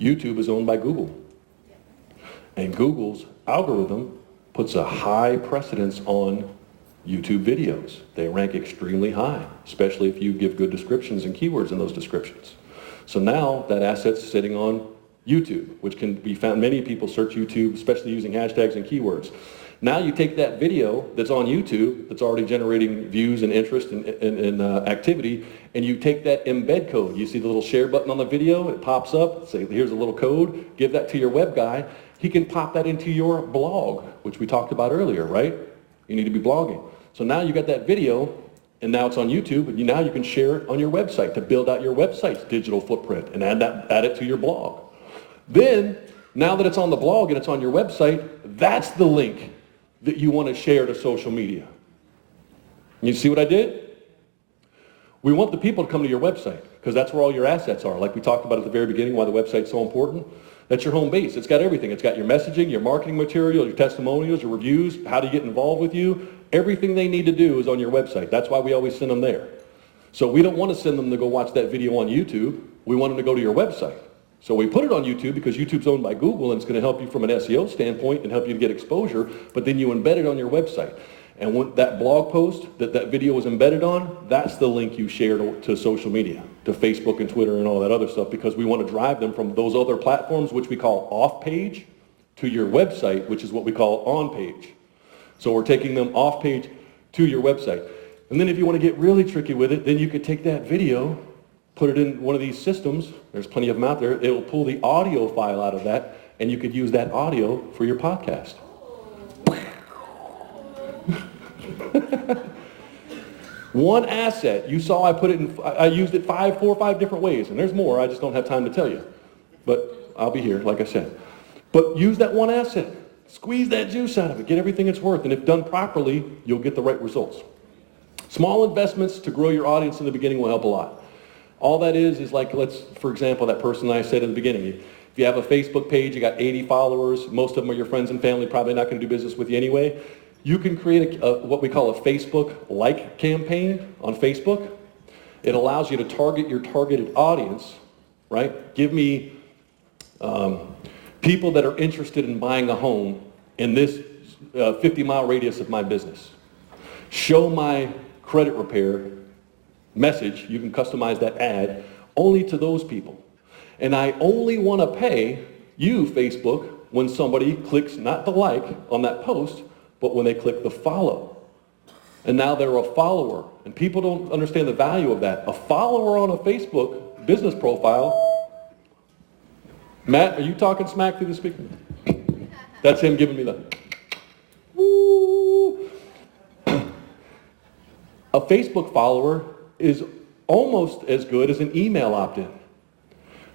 YouTube is owned by Google. And Google's algorithm puts a high precedence on YouTube videos. They rank extremely high, especially if you give good descriptions and keywords in those descriptions. So now that asset's sitting on YouTube, which can be found, many people search YouTube, especially using hashtags and keywords. Now you take that video that's on YouTube, that's already generating views and interest and activity, and you take that embed code. You see the little share button on the video, it pops up, say here's a little code, give that to your web guy. He can pop that into your blog, which we talked about earlier, right? You need to be blogging. So now you got that video, and now it's on YouTube, and now you can share it on your website to build out your website's digital footprint and add it to your blog. Then, now that it's on the blog and it's on your website, that's the link that you want to share to social media. You see what I did? We want the people to come to your website because that's where all your assets are. Like we talked about at the very beginning, why the website's so important. That's your home base. It's got everything. It's got your messaging, your marketing material, your testimonials, your reviews, how to get involved with you. Everything they need to do is on your website. That's why we always send them there. So we don't want to send them to go watch that video on YouTube. We want them to go to your website. So we put it on YouTube because YouTube's owned by Google and it's going to help you from an SEO standpoint and help you to get exposure, but then you embed it on your website. And when that blog post that video was embedded on, that's the link you share to social media, to Facebook and Twitter and all that other stuff, because we want to drive them from those other platforms, which we call off page, to your website, which is what we call on page. So we're taking them off page to your website. And then if you want to get really tricky with it, then you could take that video, put it in one of these systems, there's plenty of them out there, it'll pull the audio file out of that, and you could use that audio for your podcast. One asset, you saw I put it in, I used it 4 or 5 different ways, and there's more, I just don't have time to tell you. But I'll be here, like I said. But use that one asset, squeeze that juice out of it, get everything it's worth, and if done properly, you'll get the right results. Small investments to grow your audience in the beginning will help a lot. All that is like, for example, that person I said in the beginning, if you have a Facebook page, you got 80 followers, most of them are your friends and family, probably not going to do business with you anyway. You can create what we call a Facebook like campaign on Facebook. It allows you to target your targeted audience, right? Give me people that are interested in buying a home in this 50-mile radius of my business. Show my credit repair message, you can customize that ad, only to those people. And I only want to pay you, Facebook, when somebody clicks not the like on that post, but when they click the follow. And now they're a follower. And people don't understand the value of that. A follower on a Facebook business profile. Matt, are you talking smack through the speaker? That's him giving me the woo. A Facebook follower is almost as good as an email opt-in,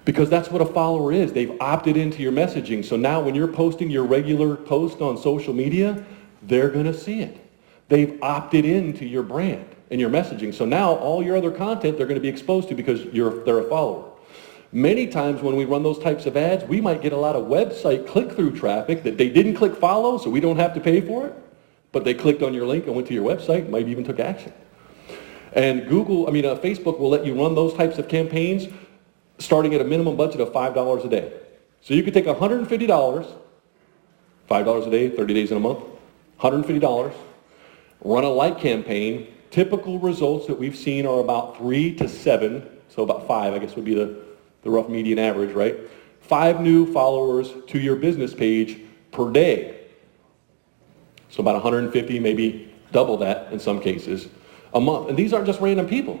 because that's what a follower is. They've opted into your messaging. So now when you're posting your regular post on social media, they're going to see it. They've opted into your brand and your messaging. So now all your other content they're going to be exposed to because they're a follower. Many times when we run those types of ads, we might get a lot of website click-through traffic that they didn't click follow, so we don't have to pay for it, but they clicked on your link and went to your website, might even took action. And Facebook will let you run those types of campaigns starting at a minimum budget of $5 a day. So you could take $150, $5 a day, 30 days in a month, $150, run a like campaign. Typical results that we've seen are about 3 to 7, so about 5, I guess would be the rough median average, right? 5 new followers to your business page per day. So about 150, maybe double that in some cases, a month. And these aren't just random people.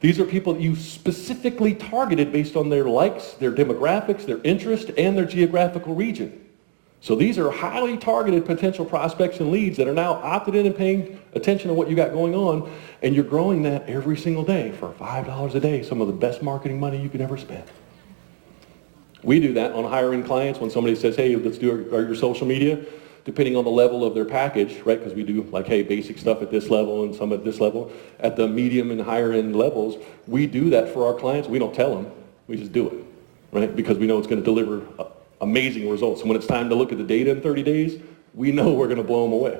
These are people that you specifically targeted based on their likes, their demographics, their interest, and their geographical region. So these are highly targeted potential prospects and leads that are now opted in and paying attention to what you got going on, and you're growing that every single day for $5 a day, some of the best marketing money you could ever spend. We do that on hiring clients when somebody says, hey, let's do your social media, depending on the level of their package, right? Because we do like, hey, basic stuff at this level and some at this level. At the medium and higher end levels, we do that for our clients. We don't tell them, we just do it, right? Because we know it's going to deliver amazing results. And when it's time to look at the data in 30 days, we know we're going to blow them away.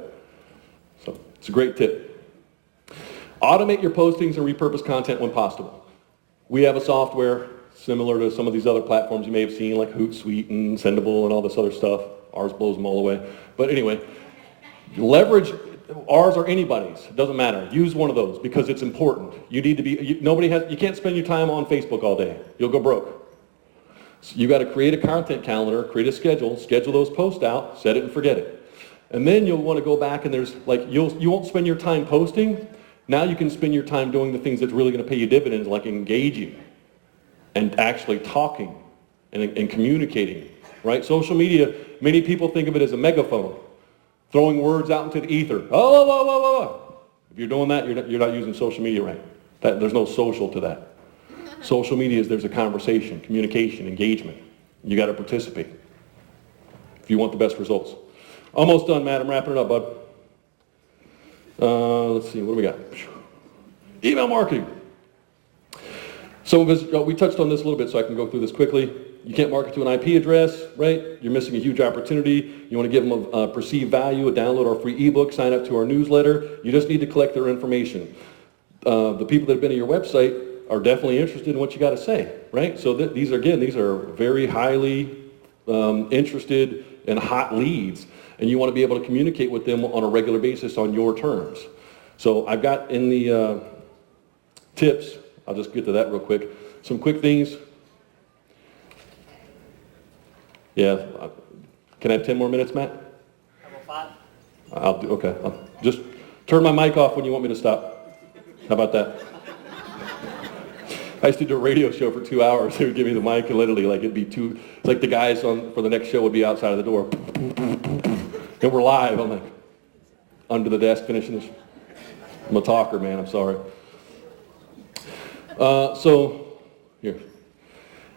So it's a great tip. Automate your postings and repurpose content when possible. We have a software similar to some of these other platforms you may have seen, like Hootsuite and Sendable and all this other stuff. Ours blows them all away. But anyway, leverage ours or anybody's. It doesn't matter. Use one of those because it's important. You need to be, you can't spend your time on Facebook all day. You'll go broke. So you got to create a content calendar, create a schedule those posts out, set it and forget it. And then you'll want to go back and there's like, you won't spend your time posting. Now you can spend your time doing the things that's really going to pay you dividends, like engaging and actually talking and communicating, right? Social media, many people think of it as a megaphone, throwing words out into the ether. Oh. If you're doing that, you're not using social media right. There's no social to that. Social media is there's a conversation, communication, engagement. You got to participate if you want the best results. Almost done, Matt. I'm wrapping it up, bud. Let's see, what do we got? Email marketing. So we touched on this a little bit, so I can go through this quickly. You can't market to an IP address, right? You're missing a huge opportunity. You want to give them a perceived value, a download our free ebook, sign up to our newsletter. You just need to collect their information. The people that have been to your website are definitely interested in what you got to say, right? So these are very highly interested and hot leads, and you want to be able to communicate with them on a regular basis on your terms. So I've got in the tips, I'll just get to that real quick, some quick things. Yeah, can I have 10 more minutes, Matt? How about 5? I'll do, okay. I'll just turn my mic off when you want me to stop. How about that? I used to do a radio show for 2 hours. They would give me the mic and literally, like, it'd be like the guys for the next show would be outside of the door. And we're live. I'm like, under the desk finishing this. I'm a talker, man. I'm sorry. So, here.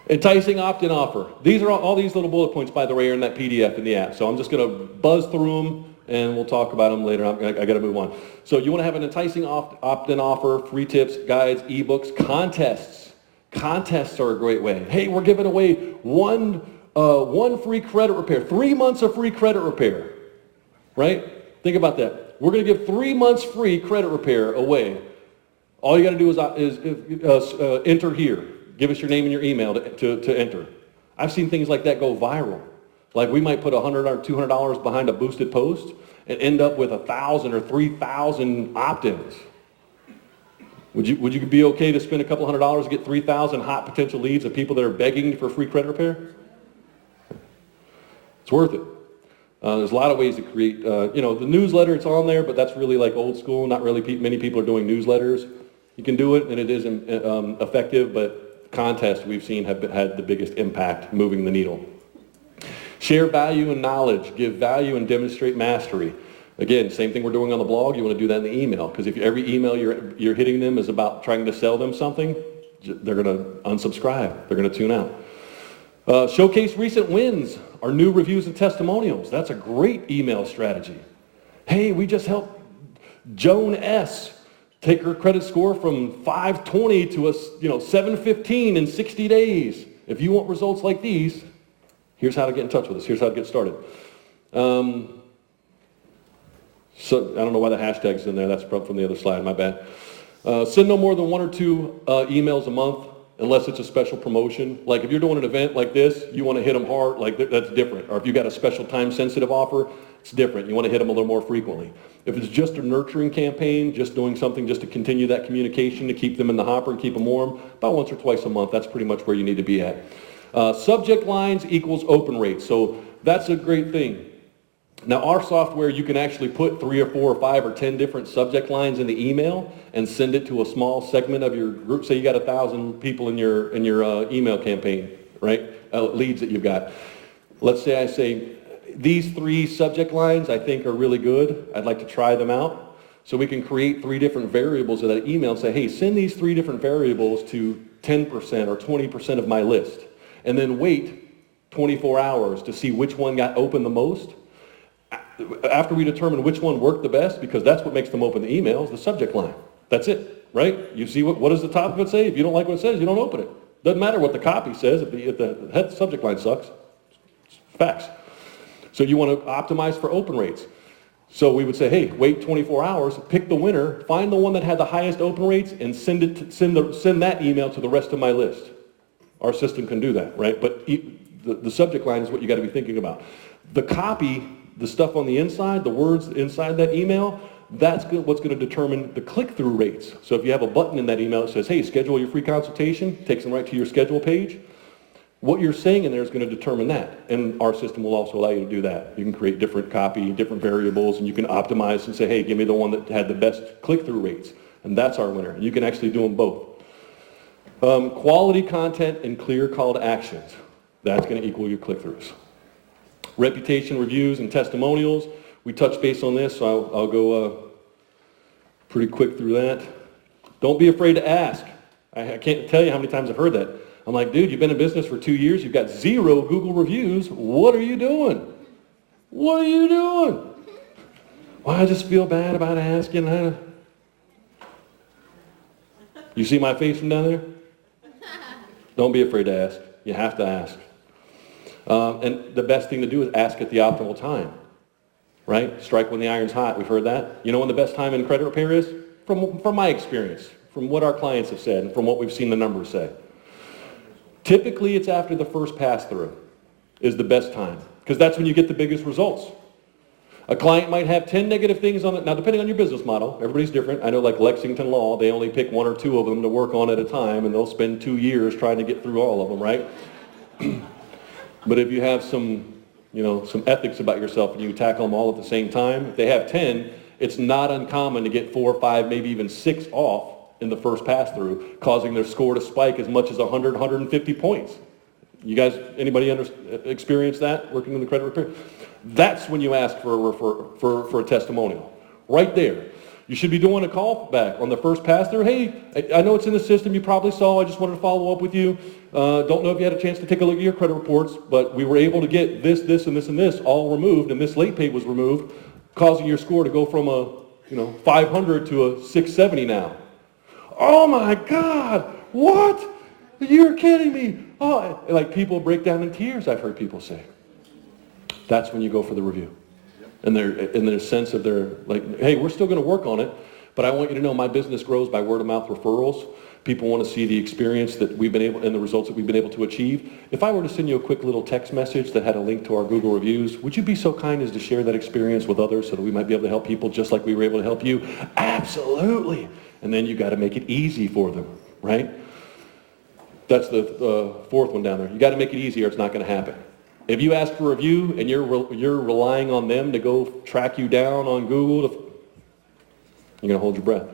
Enticing opt-in offer. These are all these little bullet points, by the way, are in that PDF in the app. So I'm just going to buzz through them, and we'll talk about them later. I got to move on. So you want to have an enticing opt-in offer, free tips, guides, ebooks, contests. Contests are a great way. Hey, we're giving away one free credit repair, 3 months of free credit repair, right? Think about that. We're going to give 3 months free credit repair away. All you got to do is enter here. Give us your name and your email to enter. I've seen things like that go viral. Like we might put $100 or $200 behind a boosted post and end up with 1,000 or 3,000 opt-ins. Would you be okay to spend a couple $100 to get 3,000 hot potential leads of people that are begging for free credit repair? It's worth it. There's a lot of ways to create, the newsletter, it's on there, but that's really like old school. Not really many people are doing newsletters. You can do it, and it is effective, but contests we've seen have had the biggest impact moving the needle. Share value and knowledge. Give value and demonstrate mastery. Again, same thing we're doing on the blog. You want to do that in the email, because if every email you're hitting them is about trying to sell them something, they're going to unsubscribe. They're going to tune out. Showcase recent wins. Our new reviews and testimonials. That's a great email strategy. Hey, we just helped Joan S. take her credit score from 520 to 715 in 60 days. If you want results like these, here's how to get in touch with us. Here's how to get started. So I don't know why the hashtag's in there. That's from the other slide. My bad. Send no more than 1 or 2 emails a month, unless it's a special promotion. Like if you're doing an event like this, you want to hit them hard. Like that's different. Or if you got a special time-sensitive offer, it's different. You want to hit them a little more frequently. If it's just a nurturing campaign, just doing something just to continue that communication, to keep them in the hopper and keep them warm, about once or twice a month, that's pretty much where you need to be at. Subject lines equals open rate. So that's a great thing. Now our software, you can actually put 3 or 4 or 5 or 10 different subject lines in the email and send it to a small segment of your group. Say you got 1,000 people in your email campaign, right? Leads that you've got. Let's say I say, these 3 subject lines I think are really good. I'd like to try them out. So we can create 3 different variables of that email and say, hey, send these 3 different variables to 10% or 20% of my list. And then wait 24 hours to see which one got opened the most. After we determine which one worked the best, because that's what makes them open the emails, the subject line. That's it, right? You see what does the top of it say? If you don't like what it says, you don't open it. Doesn't matter what the copy says if the head subject line sucks. It's facts. So you want to optimize for open rates. So we would say, hey, wait 24 hours, pick the winner, find the one that had the highest open rates, and send that email to the rest of my list. Our system can do that, right? But the subject line is what you got to be thinking about. The copy, the stuff on the inside, the words inside that email, that's what's going to determine the click-through rates. So if you have a button in that email that says, hey, schedule your free consultation, takes them right to your schedule page, what you're saying in there is going to determine that. And our system will also allow you to do that. You can create different copy, different variables, and you can optimize and say, hey, give me the one that had the best click-through rates. And that's our winner. And you can actually do them both. Quality content and clear call to actions. That's going to equal your click-throughs. Reputation, reviews, and testimonials. We touched base on this, so I'll go pretty quick through that. Don't be afraid to ask. I can't tell you how many times I've heard that. I'm like, dude, you've been in business for 2 years, you've got 0 Google reviews. What are you doing? What are you doing? Well, I just feel bad about asking. You see my face from down there? Don't be afraid to ask. You have to ask. And the best thing to do is ask at the optimal time, right? Strike when the iron's hot. We've heard that. You know when the best time in credit repair is? From my experience, from what our clients have said, and from what we've seen the numbers say. Typically, it's after the first pass-through is the best time, because that's when you get the biggest results. A client might have 10 negative things on it. Now, depending on your business model, everybody's different. I know like Lexington Law, they only pick 1 or 2 of them to work on at a time, and they'll spend 2 years trying to get through all of them, right? But if you have some ethics about yourself and you tackle them all at the same time, if they have 10, it's not uncommon to get 4 or 5, maybe even 6 off in the first pass-through, causing their score to spike as much as 100, 150 points. You guys, anybody experience that working in the credit repair? That's when you ask for a testimonial. Right there. You should be doing a call back on the first pass-through. Hey, I know it's in the system. You probably saw. I just wanted to follow up with you. Don't know if you had a chance to take a look at your credit reports, but we were able to get this, this, and this, and this all removed, and this late pay was removed, causing your score to go from a 500 to a 670 now. Oh my God, what? You're kidding me. Oh, like people break down in tears, I've heard people say. That's when you go for the review. And their sense of their, like, hey, we're still going to work on it, but I want you to know my business grows by word of mouth referrals. People want to see the experience that we've been able, and the results that we've been able to achieve. If I were to send you a quick little text message that had a link to our Google reviews, would you be so kind as to share that experience with others so that we might be able to help people just like we were able to help you? Absolutely. And then you got to make it easy for them, right? That's the 4th one down there. You got to make it easy or it's not going to happen. If you ask for a review and you're relying on them to go track you down on Google, you're going to hold your breath,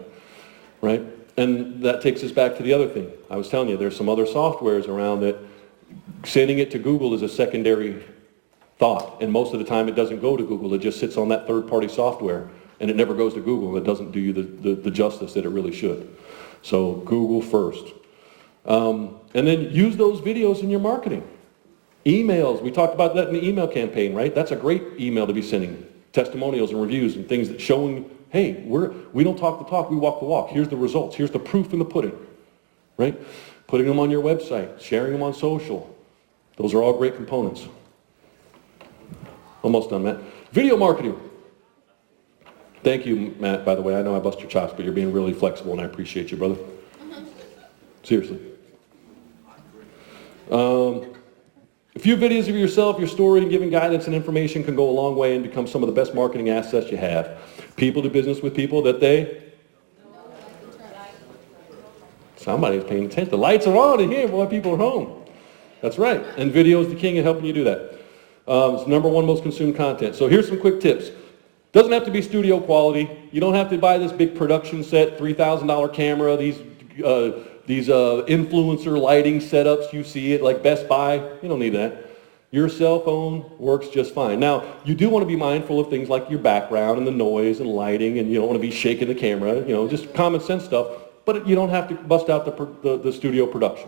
right? And that takes us back to the other thing. I was telling you, there's some other softwares around that sending it to Google is a secondary thought. And most of the time it doesn't go to Google. It just sits on that third-party software. And it never goes to Google. It doesn't do you the justice that it really should. So Google first. And then use those videos in your marketing. Emails. We talked about that in the email campaign, right? That's a great email to be sending. Testimonials and reviews and things that showing, hey, we don't talk the talk, we walk the walk. Here's the results. Here's the proof in the pudding, right? Putting them on your website, sharing them on social. Those are all great components. Almost done, Matt. Video marketing. Thank you, Matt, by the way. I know I bust your chops, but you're being really flexible, and I appreciate you, brother. Seriously. A few videos of yourself, your story, and giving guidance and information can go a long way and become some of the best marketing assets you have. People do business with people that they... Somebody's paying attention. The lights are on in here, boy, people are home. That's right. And video is the king of helping you do that. It's the #1 most consumed content. So here's some quick tips. Doesn't have to be studio quality. You don't have to buy this big production set, $3,000 camera, these influencer lighting setups you see at like Best Buy. You don't need that. Your cell phone works just fine. Now, you do want to be mindful of things like your background and the noise and lighting, and you don't want to be shaking the camera, just common sense stuff, but you don't have to bust out the studio production.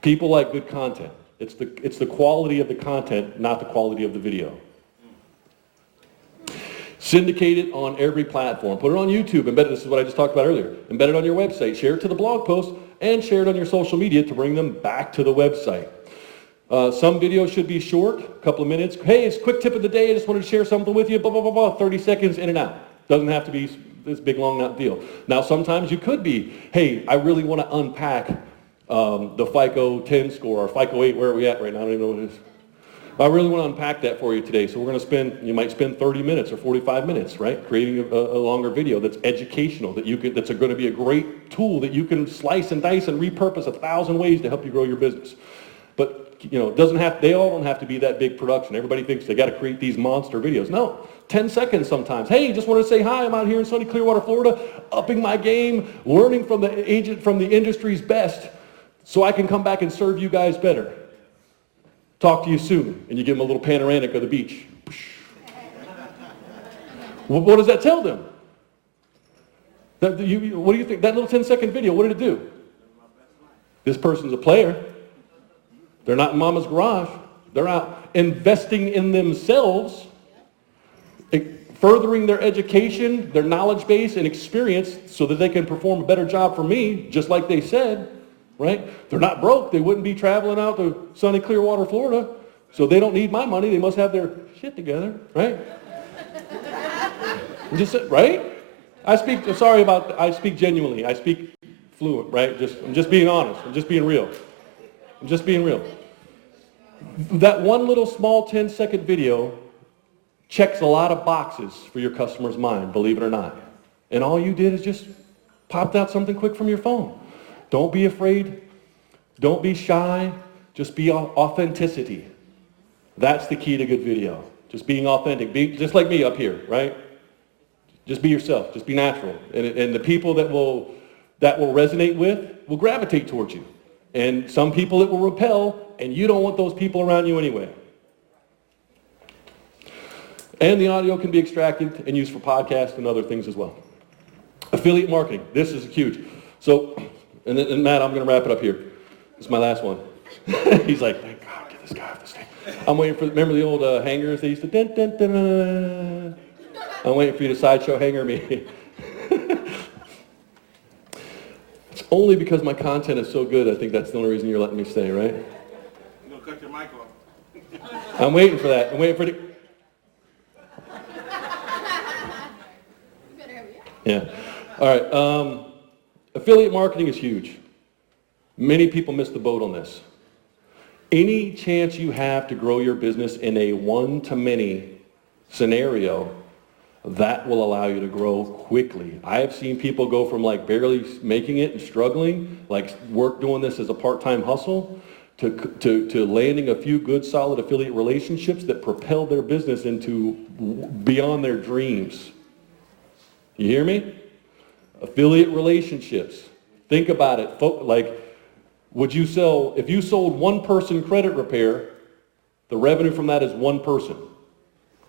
People like good content. It's the quality of the content, not the quality of the video. Syndicate it on every platform. Put it on YouTube. Embed it. This is what I just talked about earlier. Embed it on your website. Share it to the blog post and share it on your social media to bring them back to the website. Some videos should be short, a couple of minutes. Hey, it's a quick tip of the day. I just wanted to share something with you. Blah, blah, blah, blah. 30 seconds in and out. Doesn't have to be this big, long nut deal. Now, sometimes you could be, hey, I really want to unpack the FICO 10 score or FICO 8. Where are we at right now? I don't even know what it is. I really want to unpack that for you today. So you might spend 30 minutes or 45 minutes, right? Creating a longer video that's educational, that's going to be a great tool that you can slice and dice and repurpose 1,000 ways to help you grow your business. But, they all don't have to be that big production. Everybody thinks they got to create these monster videos. No, 10 seconds sometimes. Hey, just want to say hi. I'm out here in sunny Clearwater, Florida, upping my game, learning from the industry's best so I can come back and serve you guys better. Talk to you soon. And you give them a little panoramic of the beach. What does that tell them? What do you think? That little 10-second video, what did it do? This person's a player. They're not in mama's garage. They're out investing in themselves, furthering their education, their knowledge base and experience so that they can perform a better job for me, just like they said. Right? They're not broke. They wouldn't be traveling out to sunny Clearwater, Florida. So they don't need my money. They must have their shit together, right? Right? I speak genuinely. I speak fluent, right? I'm just being honest. I'm just being real. That one little small 10-second video checks a lot of boxes for your customer's mind, believe it or not. And all you did is just popped out something quick from your phone. Don't be afraid. Don't be shy. Just be authenticity. That's the key to good video. Just being authentic. Be just like me up here, right? Just be yourself. Just be natural. And the people that will resonate with will gravitate towards you. And some people it will repel, and you don't want those people around you anyway. And the audio can be extracted and used for podcasts and other things as well. Affiliate marketing. This is huge. So, and Matt, I'm going to wrap it up here. This is my last one. He's like, thank God, get this guy off the stage. I'm waiting for, remember the old hangers they used to, dun, dun, dun, dun. I'm waiting for you to sideshow hanger me. It's only because my content is so good, I think that's the only reason you're letting me stay, right? You're going to cut your mic off. I'm waiting for that. I'm waiting for it. Yeah. All right. Affiliate marketing is huge. Many people miss the boat on this. Any chance you have to grow your business in a one-to-many scenario, that will allow you to grow quickly. I have seen people go from like barely making it and struggling, like doing this as a part-time hustle, to landing a few good solid affiliate relationships that propel their business into beyond their dreams. You hear me? Affiliate relationships. Think about it. Like, if you sold one person credit repair, the revenue from that is one person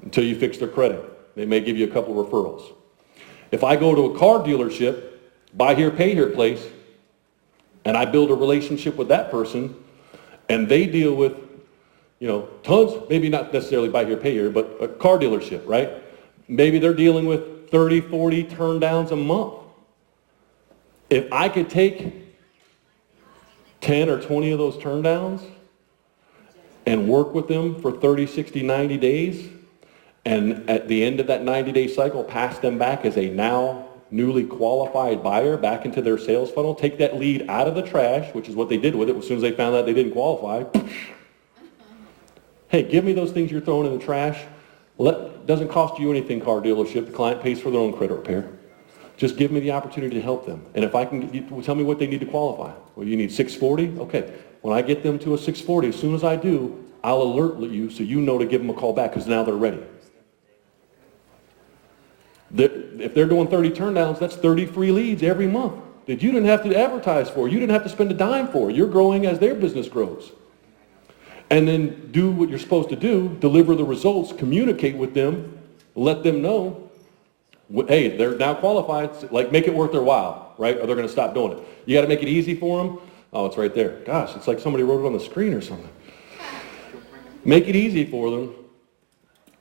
until you fix their credit. They may give you a couple referrals. If I go to a car dealership, buy here, pay here place, and I build a relationship with that person, and they deal with, tons, maybe not necessarily buy here, pay here, but a car dealership, right? Maybe they're dealing with 30, 40 turn downs a month. If I could take 10 or 20 of those turn downs and work with them for 30, 60, 90 days, and at the end of that 90-day cycle, pass them back as a now newly qualified buyer back into their sales funnel, take that lead out of the trash, which is what they did with it as soon as they found out they didn't qualify. Hey, give me those things you're throwing in the trash. Doesn't cost you anything, car dealership. The client pays for their own credit repair. Just give me the opportunity to help them. And if I can, tell me what they need to qualify. Well, you need 640? Okay. When I get them to a 640, as soon as I do, I'll alert you so you know to give them a call back because now they're ready. If they're doing 30 turndowns, that's 30 free leads every month that you didn't have to advertise for. You didn't have to spend a dime for. You're growing as their business grows. and then do what you're supposed to do, deliver the results, communicate with them, let them know, hey, they're now qualified, like make it worth their while, right? Or they're going to stop doing it. You got to make it easy for them. Oh, it's right there. Gosh, it's like somebody wrote it on the screen or something. Make it easy for them,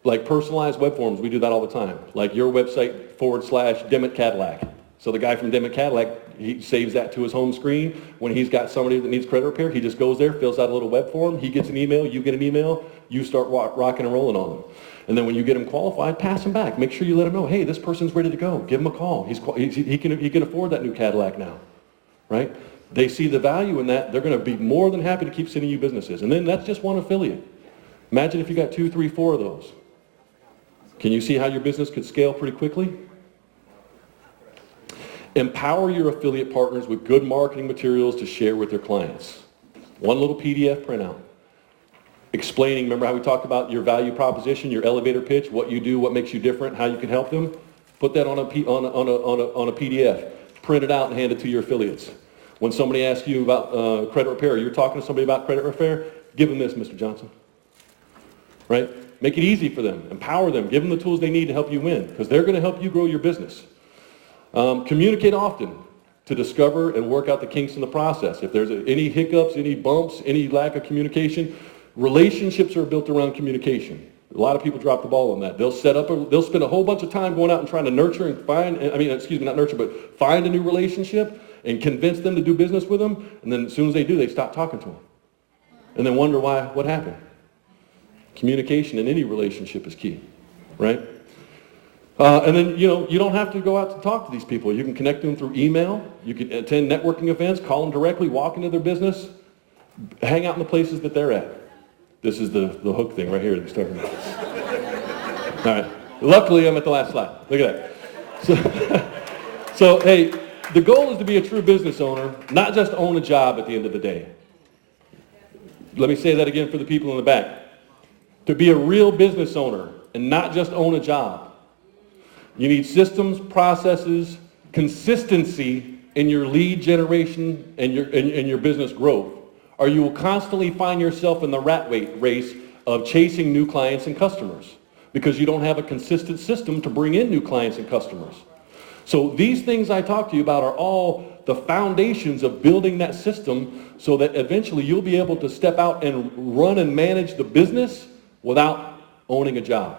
like personalized web forms. We do that all the time. Like your website / Demet Cadillac. So the guy from Demet Cadillac, he saves that to his home screen. When he's got somebody that needs credit repair, he just goes there, fills out a little web form. He gets an email, you get an email, you start rocking and rolling on them. And then when you get them qualified, pass them back. Make sure you let them know, hey, this person's ready to go. Give him a call. He can afford that new Cadillac now, right? They see the value in that. They're going to be more than happy to keep sending you businesses. And then that's just one affiliate. Imagine if you got 2, 3, 4 of those. Can you see how your business could scale pretty quickly? Empower your affiliate partners with good marketing materials to share with their clients. One little PDF printout. Explaining, remember how we talked about your value proposition, your elevator pitch, what you do, what makes you different, how you can help them? Put that on a PDF. Print it out and hand it to your affiliates. When somebody asks you about credit repair, you're talking to somebody about credit repair, give them this, Mr. Johnson. Right? Make it easy for them. Empower them. Give them the tools they need to help you win, because they're going to help you grow your business. Communicate often to discover and work out the kinks in the process. If there's any hiccups, any bumps, any lack of communication, relationships are built around communication. A lot of people drop the ball on that. They'll spend a whole bunch of time going out and trying to nurture and find a new relationship and convince them to do business with them. And then as soon as they do, they stop talking to them. And then wonder what happened. Communication in any relationship is key, right? And then, you don't have to go out to talk to these people. You can connect them through email. You can attend networking events, call them directly, walk into their business, hang out in the places that they're at. This is the hook thing right here that we're talking about. All right. Luckily, I'm at the last slide. Look at that. So, hey, the goal is to be a true business owner, not just own a job at the end of the day. Let me say that again for the people in the back. To be a real business owner and not just own a job. You need systems, processes, consistency in your lead generation and your business growth, or you will constantly find yourself in the rat race of chasing new clients and customers because you don't have a consistent system to bring in new clients and customers. So these things I talk to you about are all the foundations of building that system so that eventually you'll be able to step out and run and manage the business without owning a job.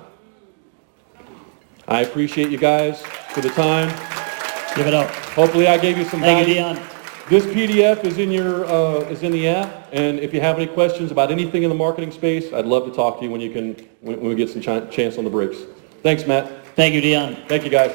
I appreciate you guys for the time. Give it up. Hopefully I gave you some value. Thank you, Dion. This PDF is in the app, and if you have any questions about anything in the marketing space, I'd love to talk to you when we get some chance on the breaks. Thanks, Matt. Thank you, Dion. Thank you, guys.